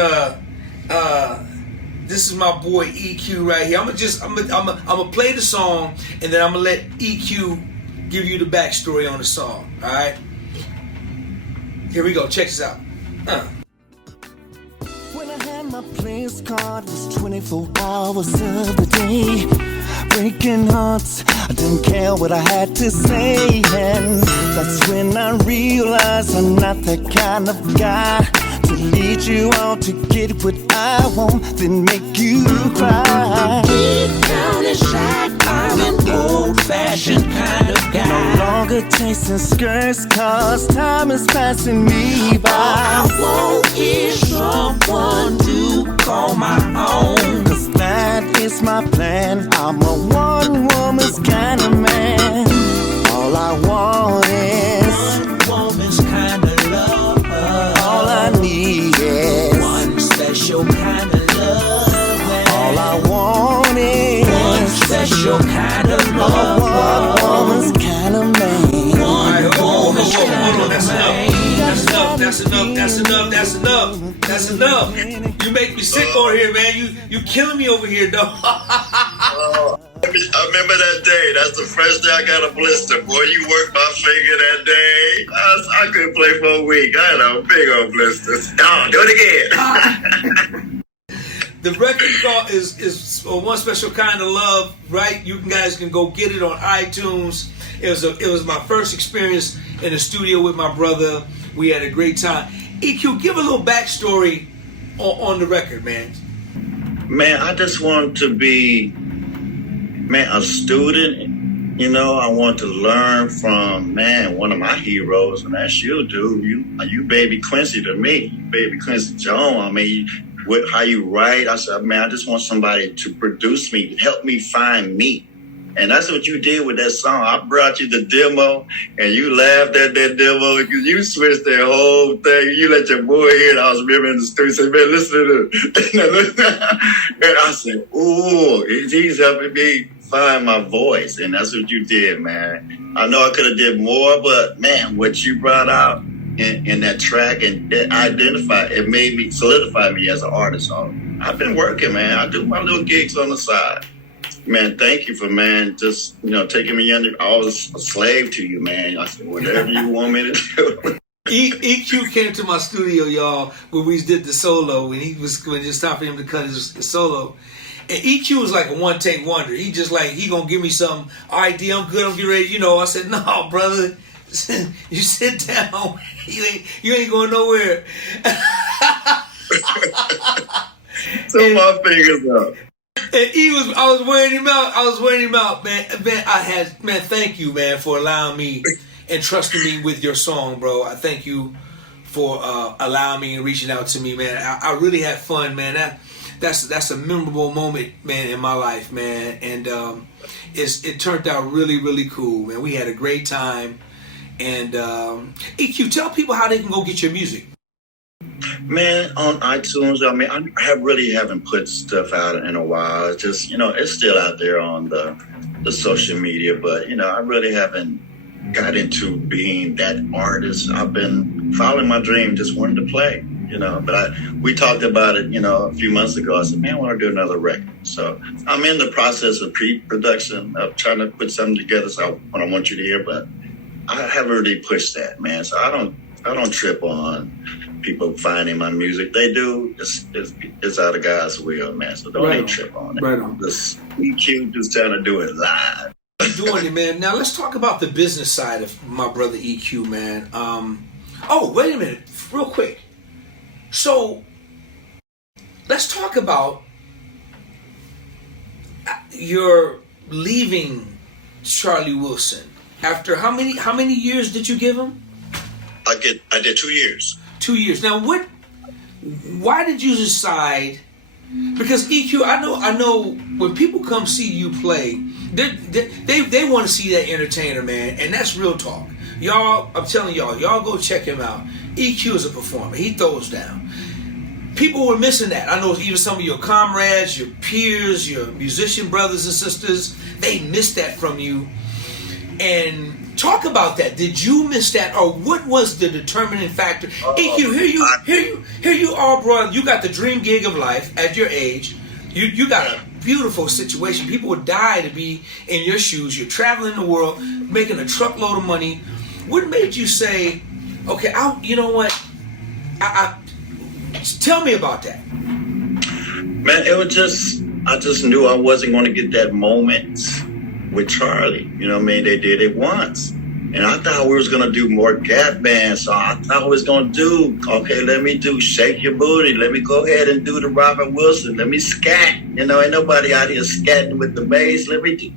my boy EQ right here. I'm gonna play the song, and then I'm gonna let EQ give you the backstory on the song. All right. Here we go. Check this out. When I had my place card, it was 24 hours of the day. Breaking hearts, I didn't care what I had to say. And that's when I realized I'm not that kind of guy to lead you on to get what I want, then make you cry. Deep down inside, I I'm an old-fashioned kind of guy. No longer chasing skirts, cause time is passing me by. All I want is someone to call my own, cause that is my plan. I'm a one-woman's kind of man. All I want is one woman's kind of love. All I need is one special kind of love. All I want is one special kind of love. One woman's kind of man. Alright, hold on. That's enough. You make me sick over here, man. You killing me over here, dog. I remember that day. That's the first day I got a blister. Boy, you worked my finger that day. I couldn't play for a week. I had a big old blister. No, do it again. The record called is One Special Kind of Love, right? You guys can go get it on iTunes. It was my first experience in the studio with my brother. We had a great time. EQ, give a little backstory on the record, man. Man, I just want to be, a student. You know, I want to learn from, one of my heroes, and that's you, dude. You baby Quincy to me. You baby Quincy Jones. I mean, how you write. I said, man, I just want somebody to produce me, help me find me. And that's what you did with that song. I brought you the demo, and you laughed at that demo because you switched that whole thing. You let your boy hear it. I was remembering in the studio, said, man, listen to this. And I said, ooh, he's helping me find my voice. And that's what you did, man. I know I could have did more, but, man, what you brought out in that track and it made me solidify me as an artist. So I've been working, man. I do my little gigs on the side. Man, thank you for, just, taking me under. I was a slave to you, man. I said, whatever you want me to do. EQ came to my studio, y'all, when we did the solo, when it was time for him to cut his solo. And EQ was like a one-take wonder. He just he gonna give me some idea. I'm good, I'm getting ready. I said, no, brother, you sit down. You ain't going nowhere. So my fingers up. And I was wearing him out, man. Thank you, man, for allowing me and trusting me with your song, bro. I thank you for allowing me and reaching out to me, man. I really had fun, man. That's a memorable moment, man, in my life, man. And it turned out really, really cool, man. We had a great time. And EQ, tell people how they can go get your music. Man, on iTunes, I really haven't put stuff out in a while. It's just, it's still out there on the social media, but, I really haven't got into being that artist. I've been following my dream, just wanting to play, but we talked about it, a few months ago. I said, man, I want to do another record. So I'm in the process of pre-production of trying to put something together. So I want you to hear, but I haven't really pushed that, man. So I don't trip on people finding my music. They do. It's out of God's will, man. So don't even trip on it. Right on. Just EQ just trying to do it live. Doing it, man. Now let's talk about the business side of my brother EQ, man. Oh, wait a minute, real quick. So let's talk about your leaving Charlie Wilson. After how many years did you give him? I did 2 years. 2 years. Now, why did you decide? Because EQ, I know when people come see you play, they want to see that entertainer, man, and that's real talk. Y'all, I'm telling y'all go check him out. EQ is a performer. He throws down. People were missing that. I know even some of your comrades, your peers, your musician brothers and sisters, they missed that from you. And talk about that. Did you miss that, or what was the determining factor? EQ, here you are, bro. You got the dream gig of life at your age. You got a beautiful situation. People would die to be in your shoes. You're traveling the world, making a truckload of money. What made you say, okay, you know what? Tell me about that. Man, it was I just knew I wasn't going to get that moment with Charlie. You know what I mean? They did it once. And I thought we was going to do more Gap Band. So I thought we was going to do, okay, let me do Shake Your Booty. Let me go ahead and do the Robert Wilson. Let me scat. Ain't nobody out here scatting with the bass. Let me do.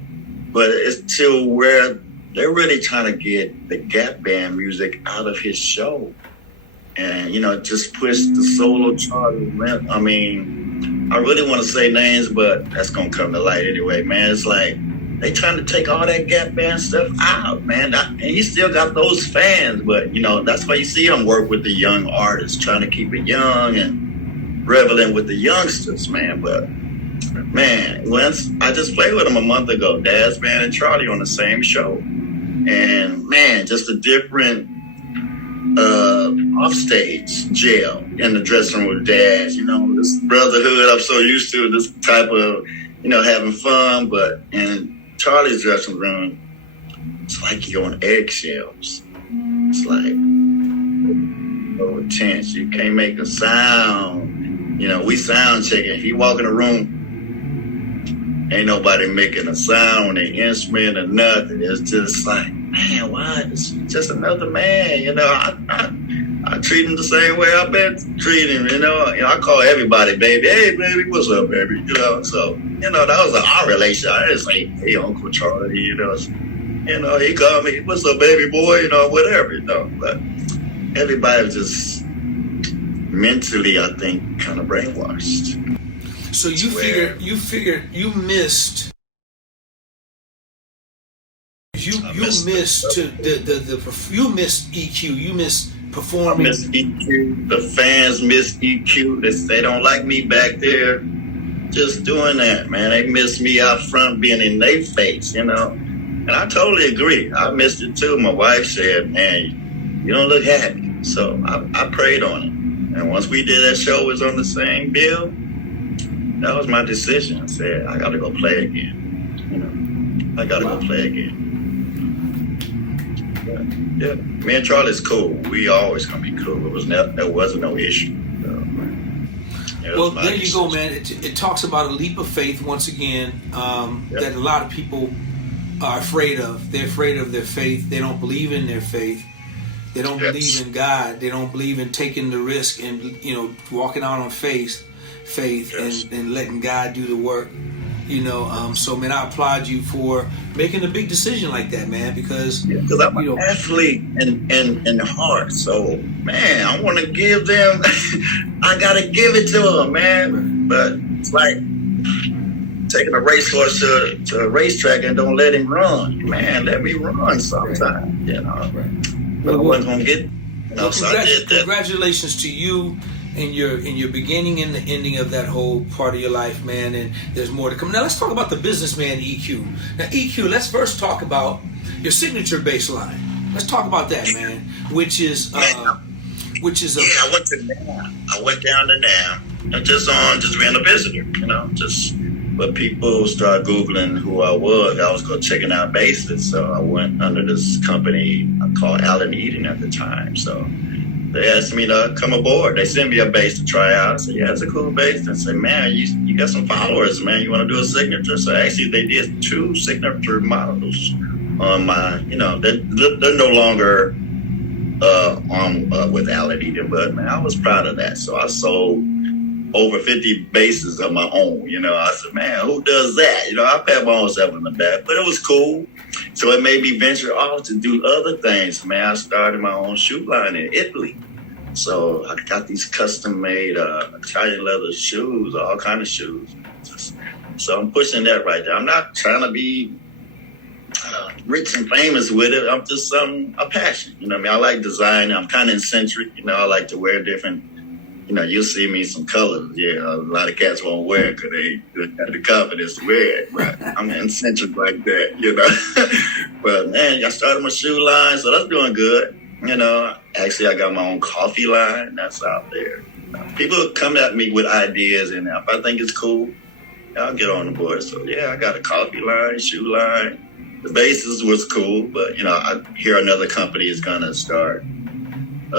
but it's to where they're really trying to get the Gap Band music out of his show. And, just push the solo Charlie. Man, I mean, I really want to say names, but that's going to come to light anyway, man. It's like they trying to take all that Gap Band stuff out, man. And he still got those fans, but, that's why you see him work with the young artists, trying to keep it young and reveling with the youngsters, man. But, man, I just played with him a month ago, Daz Band and Charlie on the same show. And, man, just a different offstage jail in the dressing room with Daz, this brotherhood I'm so used to, this type of, having fun, but in Charlie's dressing room, it's like you're on eggshells. It's like so intense. You can't make a sound. We sound checking. If you walk in the room, ain't nobody making a sound on the instrument or nothing. It's just like, man, why? It's just another man. I treat him the same way I've been treating him. I call everybody baby. Hey, baby, what's up, baby? So, that was our relationship. I didn't say, hey, Uncle Charlie, he called me, what's up, baby boy, whatever, But everybody was just mentally, I think, kind of brainwashed. So you figured you missed. You missed EQ. You missed performing. I miss EQ. The fans miss EQ. They don't like me back there just doing that, man. They miss me out front being in their face, And I totally agree. I missed it too. My wife said, man, you don't look happy. So I prayed on it. And once we did that show was on the same bill, that was my decision. I said, I got to go play again. I got to go play again. Yeah, me and Charlie's cool. We always gonna be cool. There wasn't no issue. Well, there you go, man. It talks about a leap of faith once again that a lot of people are afraid of. They're afraid of their faith. They don't believe in their faith. They don't believe in God. They don't believe in taking the risk and walking out on faith and letting God do the work. So man, I applaud you for making a big decision like that, man, because I'm an athlete in heart. So man, I want to give them. I gotta give it to them, man. But it's like taking a racehorse to a racetrack and don't let him run. Man, let me run sometime. But I wasn't gonna get. So I did that. Congratulations to you. In your beginning and the ending of that whole part of your life, man, and there's more to come. Now let's talk about the businessman EQ. Now EQ, let's first talk about your signature bass line. Let's talk about that, man. Which is I went to NAM. I went down to NAM. Just being a visitor, but people started Googling who I was going checking out basses. So I went under this company called Allen Eden at the time. So they asked me to come aboard. They sent me a bass to try out. I said, yeah, it's a cool bass. They said, man, you got some followers, man. You want to do a signature? So actually they did 2 signature models on my, they're no longer on with Allen Eden, but man, I was proud of that. So I sold over 50 basses of my own. I said, man, who does that? I pat my own self in the back, but it was cool. So it made me venture off to do other things. Man, I started my own shoe line in Italy. So I got these custom-made Italian leather shoes, all kind of shoes. So I'm pushing that right there. I'm not trying to be rich and famous with it. I'm just a passion. I like design. I'm kind of eccentric. I like to wear different. You'll see me some colors. Yeah, a lot of cats won't wear it because they have the confidence to wear it. But I'm eccentric like that, But man, I started my shoe line, so that's doing good. Actually, I got my own coffee line. That's out there. People come at me with ideas, and if I think it's cool, I'll get on the board. So yeah, I got a coffee line, shoe line. The bases was cool, but I hear another company is gonna start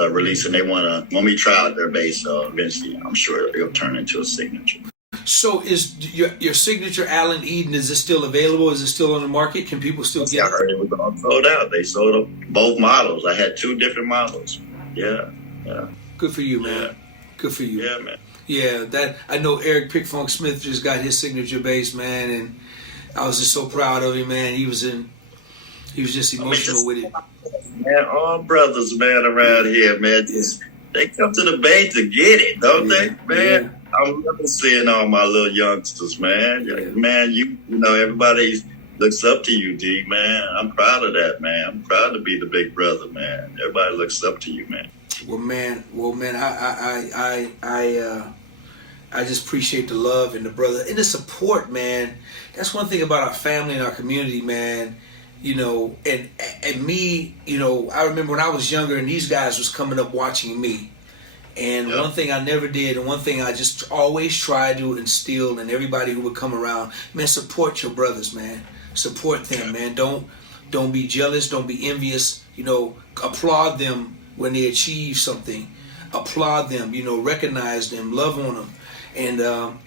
releasing. They want me to try out their bass. So eventually, I'm sure it'll turn into a signature. So is your signature Allen Eden? Is it still available? Is it still on the market? Can people still get it? I heard it was all sold out. They sold both models. I had 2 different models. Yeah. Good for you, man. Yeah. Good for you. Yeah, man. Yeah, that I know. Eric Pickfunk Smith just got his signature bass, man, and I was just so proud of him, man. He was just emotional with it. Man, all brothers, man, around here, man, they come to the Bay to get it, don't they, man? Yeah. I'm loving seeing all my little youngsters, man. Yeah. Man, you know, everybody looks up to you, D, man. I'm proud of that, man. I'm proud to be the big brother, man. Everybody looks up to you, man. Well, man, I just appreciate the love and the brother and the support, man. That's one thing about our family and our community, man. You know, and me, you know, I remember when I was younger and these guys was coming up watching me. And one thing I never did, and one thing I just always tried to instill in everybody who would come around, man, support your brothers, man. Support them, man. Don't be jealous, don't be envious. You know, applaud them when they achieve something. Applaud them, you know, recognize them, love on them.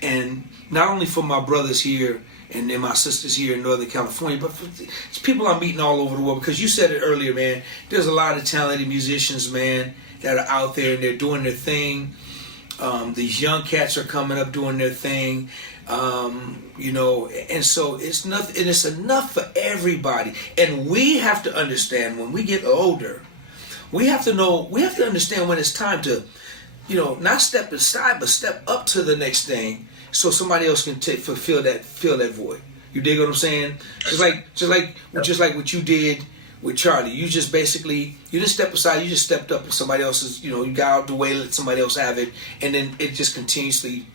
And not only for my brothers here and then my sisters here in Northern California, but for people I'm meeting all over the world, because you said it earlier, man, there's a lot of talented musicians, man, that are out there and they're doing their thing. These young cats are coming up doing their thing, you know, and so it's nothing, and it's enough for everybody. And we have to understand when we get older, we have to understand when it's time to, you know, not step aside, but step up to the next thing, so somebody else can fill that void. You dig what I'm saying? Just like what you did with Charlie. You just basically, you didn't step aside, you just stepped up, and somebody else's, you know, you got out the way, let somebody else have it, and then it just continuously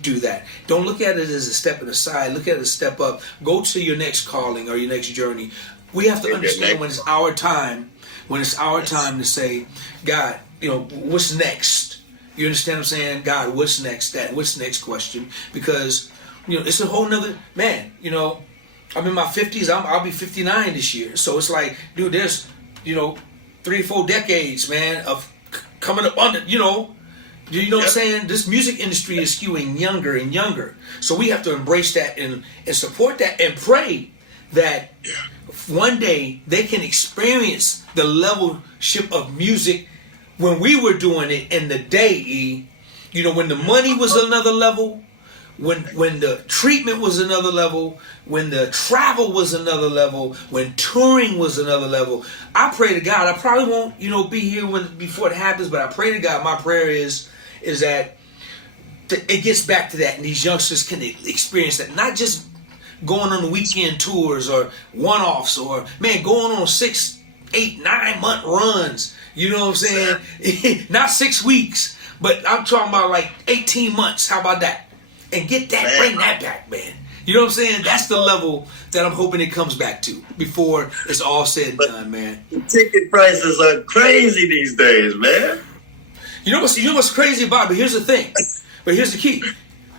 do that. Don't look at it as a stepping aside. Look at it as a step up. Go to your next calling or your next journey. We have to understand when it's our time. When it's our time to say, God, you know, what's next? You understand what I'm saying? God, what's next? What's the next question? Because, you know, it's a whole nother, man, you know, I'm in my 50s. I'll be 59 this year. So it's like, dude, there's, you know, 3 or 4 decades, man, of coming up under, you know what I'm saying? This music industry is skewing younger and younger. So we have to embrace that and support that and pray that one day they can experience the levelship of music when we were doing it in the day, you know, when the money was another level, when the treatment was another level, when the travel was another level, when touring was another level. I pray to God, I probably won't, you know, be here before it happens, but I pray to God, my prayer is that it gets back to that and these youngsters can experience that, not just going on the weekend tours or one-offs or, man, going on 6, 8, 9 month runs. You know what I'm saying? Not 6 weeks, but I'm talking about like 18 months. How about that? And get that, bring that back, man. You know what I'm saying? That's the level that I'm hoping it comes back to before it's all said and done, man. The ticket prices are crazy these days, man. You know what's crazy about it? But here's the thing. But here's the key.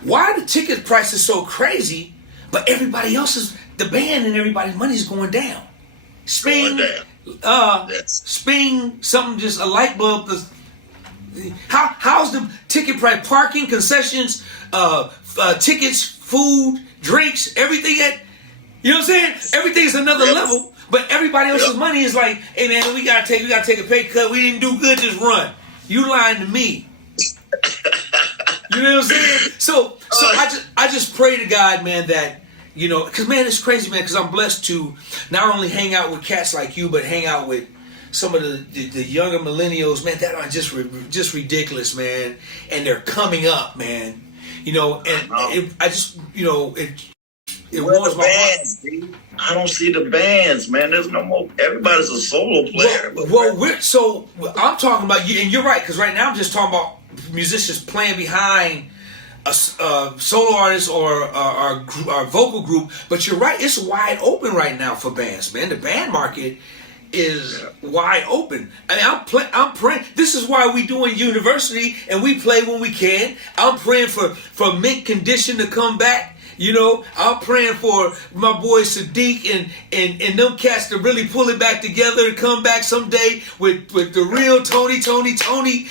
Why are the ticket prices so crazy, but everybody else's, the band and everybody's money is going down? Sping, something, just a light bulb. How's the ticket price, parking, concessions, tickets, food, drinks, everything you know what I'm saying? Everything's another level, but everybody else's money is like, hey man, we gotta take a pay cut. We didn't do good this run. You lying to me. You know what I'm saying? So I just pray to God, man, that, you know, because, man, it's crazy, man, because I'm blessed to not only hang out with cats like you, but hang out with some of the younger millennials, man, that are just ridiculous, man, and they're coming up, man, you know, and I just, you know, it warms my heart. I don't see the bands, man. There's no more. Everybody's a solo player. So I'm talking about you, and you're right, because right now I'm just talking about musicians playing behind a solo artist or a vocal group, but you're right, it's wide open right now for bands, man. The band market is wide open. I mean, I'm praying. This is why we doing university and we play when we can. I'm praying for mint condition to come back. You know, I'm praying for my boy Sadiq and them cats to really pull it back together and come back someday with the real Tony.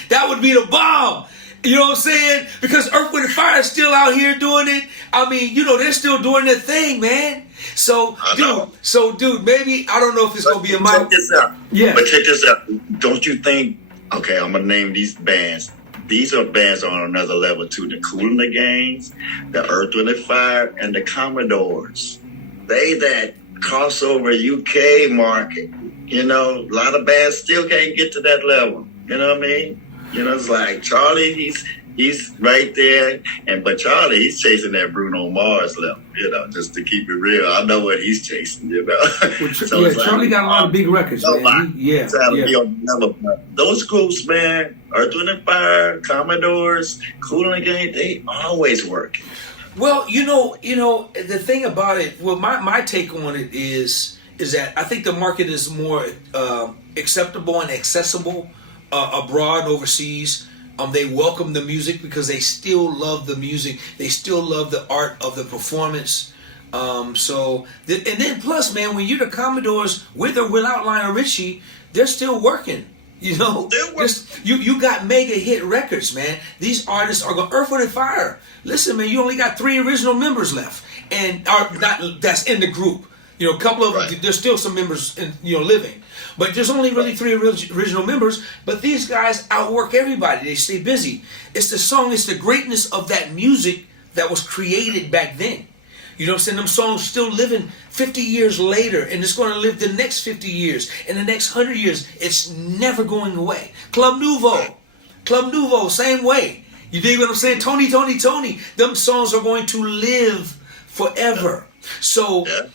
That would be the bomb. You know what I'm saying? Because Earth, Wind & Fire is still out here doing it. I mean, you know, they're still doing their thing, man. So, dude, maybe, I don't know if it's going to be a mic. Check this out. Yeah. But check this out. Don't you think, okay, I'm going to name these bands. These are bands on another level, too. The Kool and the Gangs, the Earth, Wind & Fire, and the Commodores. they that crossover UK market. You know, a lot of bands still can't get to that level. You know what I mean? You know, it's like Charlie, he's right there, but Charlie, he's chasing that Bruno Mars level. You know, just to keep it real, I know what he's chasing. You know, well, so yeah, Charlie got a lot of big records, man. Yeah. Be on the level. Those groups, man, Earth, Wind and Fire, Commodores, Kool and the Gang, they always work. Well, you know, the thing about it. Well, my take on it is that I think the market is more acceptable and accessible abroad, overseas. They welcome the music because they still love the music. They still love the art of the performance. And then plus, man, when you're the Commodores, with or without Lionel Richie, they're still working. You know, you got mega hit records, man. These artists are going Earth, Wind and Fire. Listen, man, you only got 3 original members left, and that's in the group. You know, a couple of there's still some members living, but there's only really 3 original members. But these guys outwork everybody. They stay busy. It's the song. It's the greatness of that music that was created back then. You know what I'm saying? Them songs still living 50 years later, and it's going to live the next 50 years and the next 100 years. It's never going away. Club Nouveau, same way. You dig what I'm saying? Tony. Them songs are going to live forever. So. Yeah.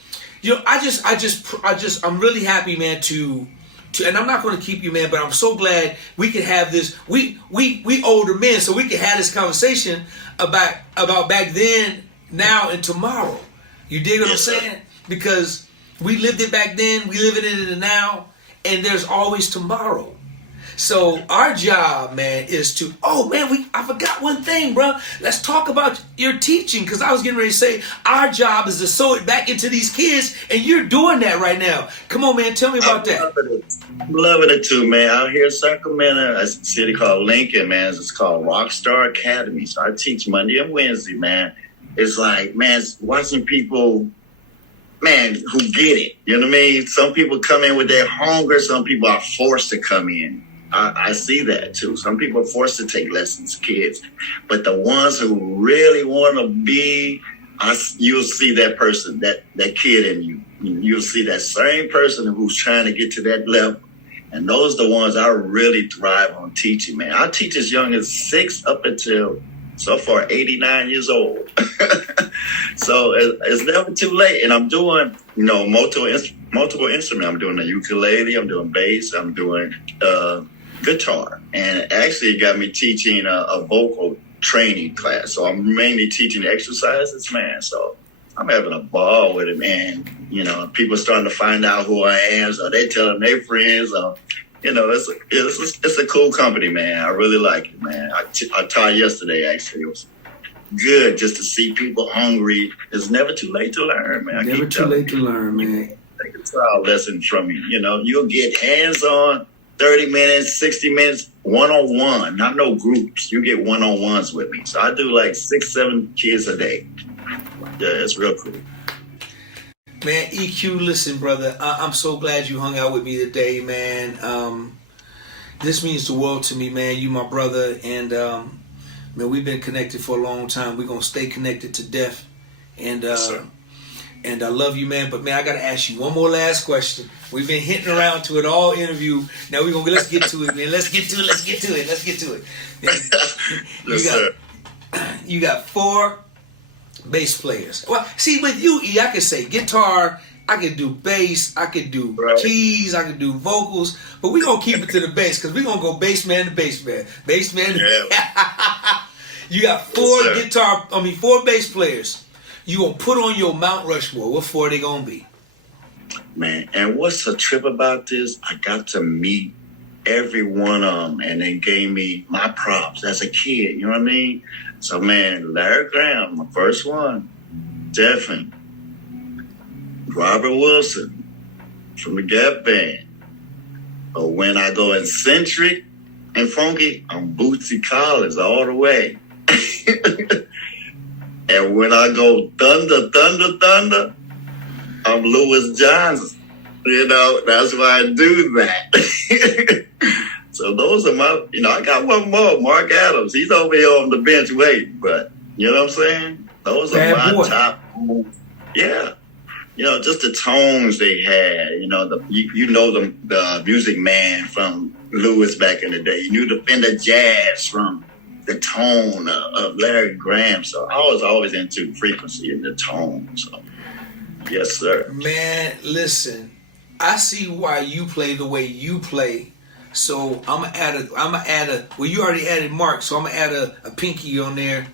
You know, I'm really happy, man, to and I'm not going to keep you, man, but I'm so glad we could have this. We older men, so we can have this conversation about back then, now, and tomorrow. You dig what I'm saying? Because we lived it back then, we live it in it now, and there's always tomorrow. So our job, man, is to, I forgot one thing, bro. Let's talk about your teaching, because I was getting ready to say our job is to sew it back into these kids, and you're doing that right now. Come on, man, tell me about that. I'm loving it too, man. Out here in Sacramento, a city called Lincoln, man. It's called Rockstar Academy. So I teach Monday and Wednesday, man. It's like, man, watching people, man, who get it. You know what I mean? Some people come in with their hunger. Some people are forced to come in. I see that too. Some people are forced to take lessons, kids. But the ones who really want to be, you'll see that person, that kid in you. You'll see that same person who's trying to get to that level. And those are the ones I really thrive on teaching, man. I teach as young as 6 up until so far 89 years old. So it's never too late. And I'm doing, multiple instruments. I'm doing the ukulele, I'm doing bass, I'm doing guitar. And actually it got me teaching a vocal training class. So I'm mainly teaching exercises, man. So I'm having a ball with it, man. People starting to find out who I am. So they telling their friends, it's a cool company, man. I really like it, man. I taught yesterday, actually. It was good just to see people hungry. It's never too late to learn, man. Never too late to learn, man. Take a trial lesson from you. You'll get hands-on 30 minutes, 60 minutes, one-on-one, not no groups. You get one-on-ones with me. So I do like 6, 7 kids a day. Yeah, it's real cool. Man, EQ, listen, brother, I'm so glad you hung out with me today, man. This means the world to me, man. You my brother, and man, we've been connected for a long time. We're going to stay connected to death. And and I love you, man. But, man, I got to ask you one more last question. We've been hitting around to it all interview. Now let's get to it, man. Let's get to it. You got 4 bass players. Well, see, with you, E, I could say guitar, I could do bass, I could do keys, I could do vocals, but we're going to keep it to the bass, because we're going to go bass man to bass man. Bass man. Yeah. You got 4 bass players. You going to put on your Mount Rushmore. What 4 they going to be? Man, and what's a trip about this? I got to meet every one of them, and they gave me my props as a kid, you know what I mean? So, man, Larry Graham, my first one, definitely. Robert Wilson from the Gap Band. But when I go eccentric and funky, I'm Bootsy Collins all the way. And when I go thunder, I'm Louis Johnson. That's why I do that. So those are my, I got one more, Mark Adams. He's over here on the bench waiting, but you know what I'm saying? Those are my top. Yeah. just the tones they had. The Music Man from Lewis back in the day. You knew the Fender Jazz from the tone of Larry Graham. So I was always into frequency and the tone. So yes, sir. Man, listen, I see why you play the way you play. So I'm gonna add a. Well, you already added Mark, so I'm gonna add a pinky on there.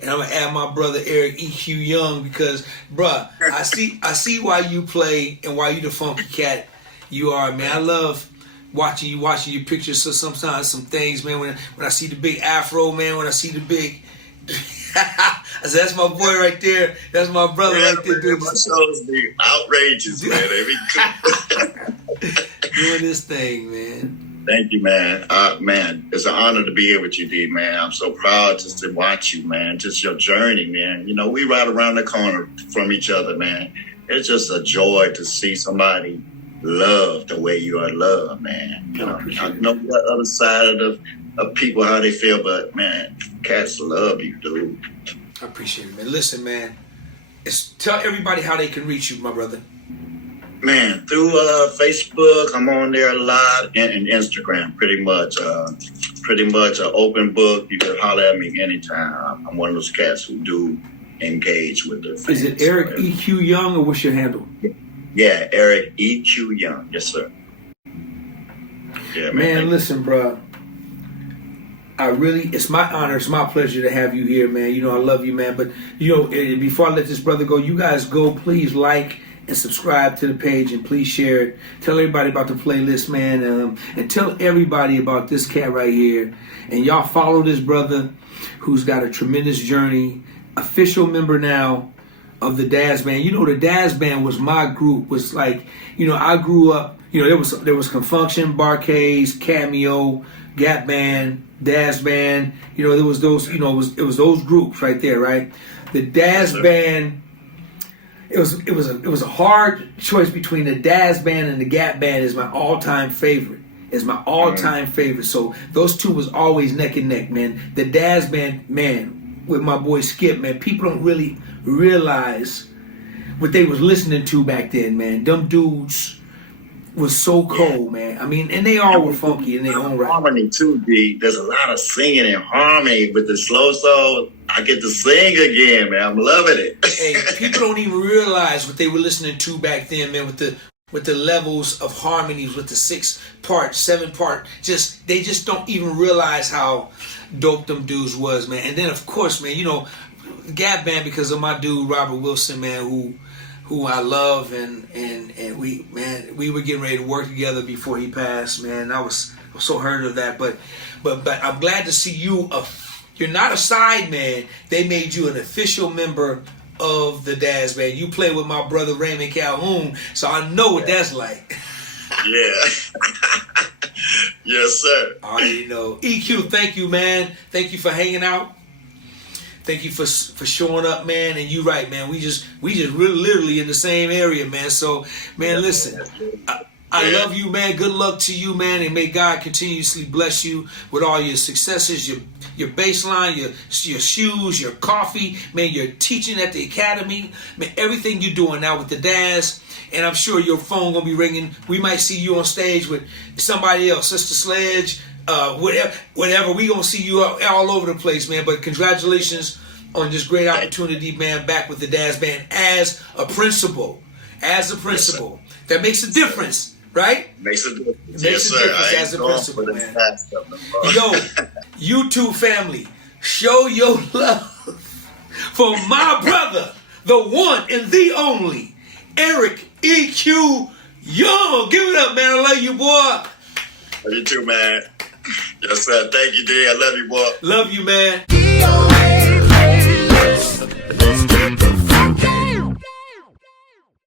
And I'm gonna add my brother Eric EQ Young because, bruh, I see why you play and why you the funky cat you are, man. I love watching your pictures. So sometimes some things, man. When I see the big afro, man. When I see the big, I said that's my boy right there. That's my brother right there. Man, my shows be outrageous, man. They be doing this thing, man. Thank you, man. Man, it's an honor to be here with you, D, man. I'm so proud just to watch you, man. Just your journey, man. We right around the corner from each other, man. It's just a joy to see somebody love the way you are loved, man. I know the other side of people, how they feel, but, man, cats love you, dude. I appreciate it, man. Listen, man. Tell everybody how they can reach you, my brother. Man, through Facebook, I'm on there a lot, and Instagram, pretty much an open book. You can holler at me anytime. I'm one of those cats who do engage with the fans. Is it Eric EQ Young, or what's your handle? Yeah, Eric EQ Young. Yes, sir. Yeah, man, listen, bro. It's my honor, it's my pleasure to have you here, man. I love you, man. But, before I let this brother go, you guys go, please like and subscribe to the page, and please share it. Tell everybody about the playlist, man, and tell everybody about this cat right here. And y'all follow this brother who's got a tremendous journey, official member now of the Daz Band. The Daz Band was my group. Was like, I grew up, there was Confunction, Barcades, Cameo, Gap Band, Daz Band. There was those, it was those groups right there, right? The Daz Band. It was a hard choice between the Daz Band and the Gap Band. Is my all-time favorite. So those two was always neck and neck, man. The Daz Band, man, with my boy Skip, man. People don't really realize what they was listening to back then, man. Them dudes was so cold, man. I mean, and they all were funky in their own right. Harmony too, D. There's a lot of singing in harmony with the slow soul. I get to sing again, man. I'm loving it. Hey, people don't even realize what they were listening to back then, man. With the levels of harmonies, with the 6-part, 7-part, they just don't even realize how dope them dudes was, man. And then of course, man, Gap Band, because of my dude Robert Wilson, man, who I love, and we were getting ready to work together before he passed, man. I was so hurt of that, but I'm glad to see you. You're not a side man. They made you an official member of the Daz Band. You play with my brother Raymond Calhoun, so I know what that's like. Yeah. Yes, sir. I already know. EQ, thank you, man. Thank you for hanging out. Thank you for showing up, man. And you right, man. We just really literally in the same area, man. So, man, listen. I love you, man. Good luck to you, man. And may God continuously bless you with all your successes, your baseline, your shoes, your coffee, man, your teaching at the academy, man, everything you're doing now with the Daz. And I'm sure your phone gonna be ringing. We might see you on stage with somebody else, Sister Sledge, whatever. We gonna see you all over the place, man. But congratulations on this great opportunity, man. Back with the Daz Band as a principal. That makes a difference, right? Makes a difference. Makes a difference as a principal, man. Yo, YouTube family, show your love for my brother, the one and the only Eric EQ Young. Give it up, man. I love you, boy. Love you too, man. Yes, sir. Thank you, D. I love you, boy. Love you, man.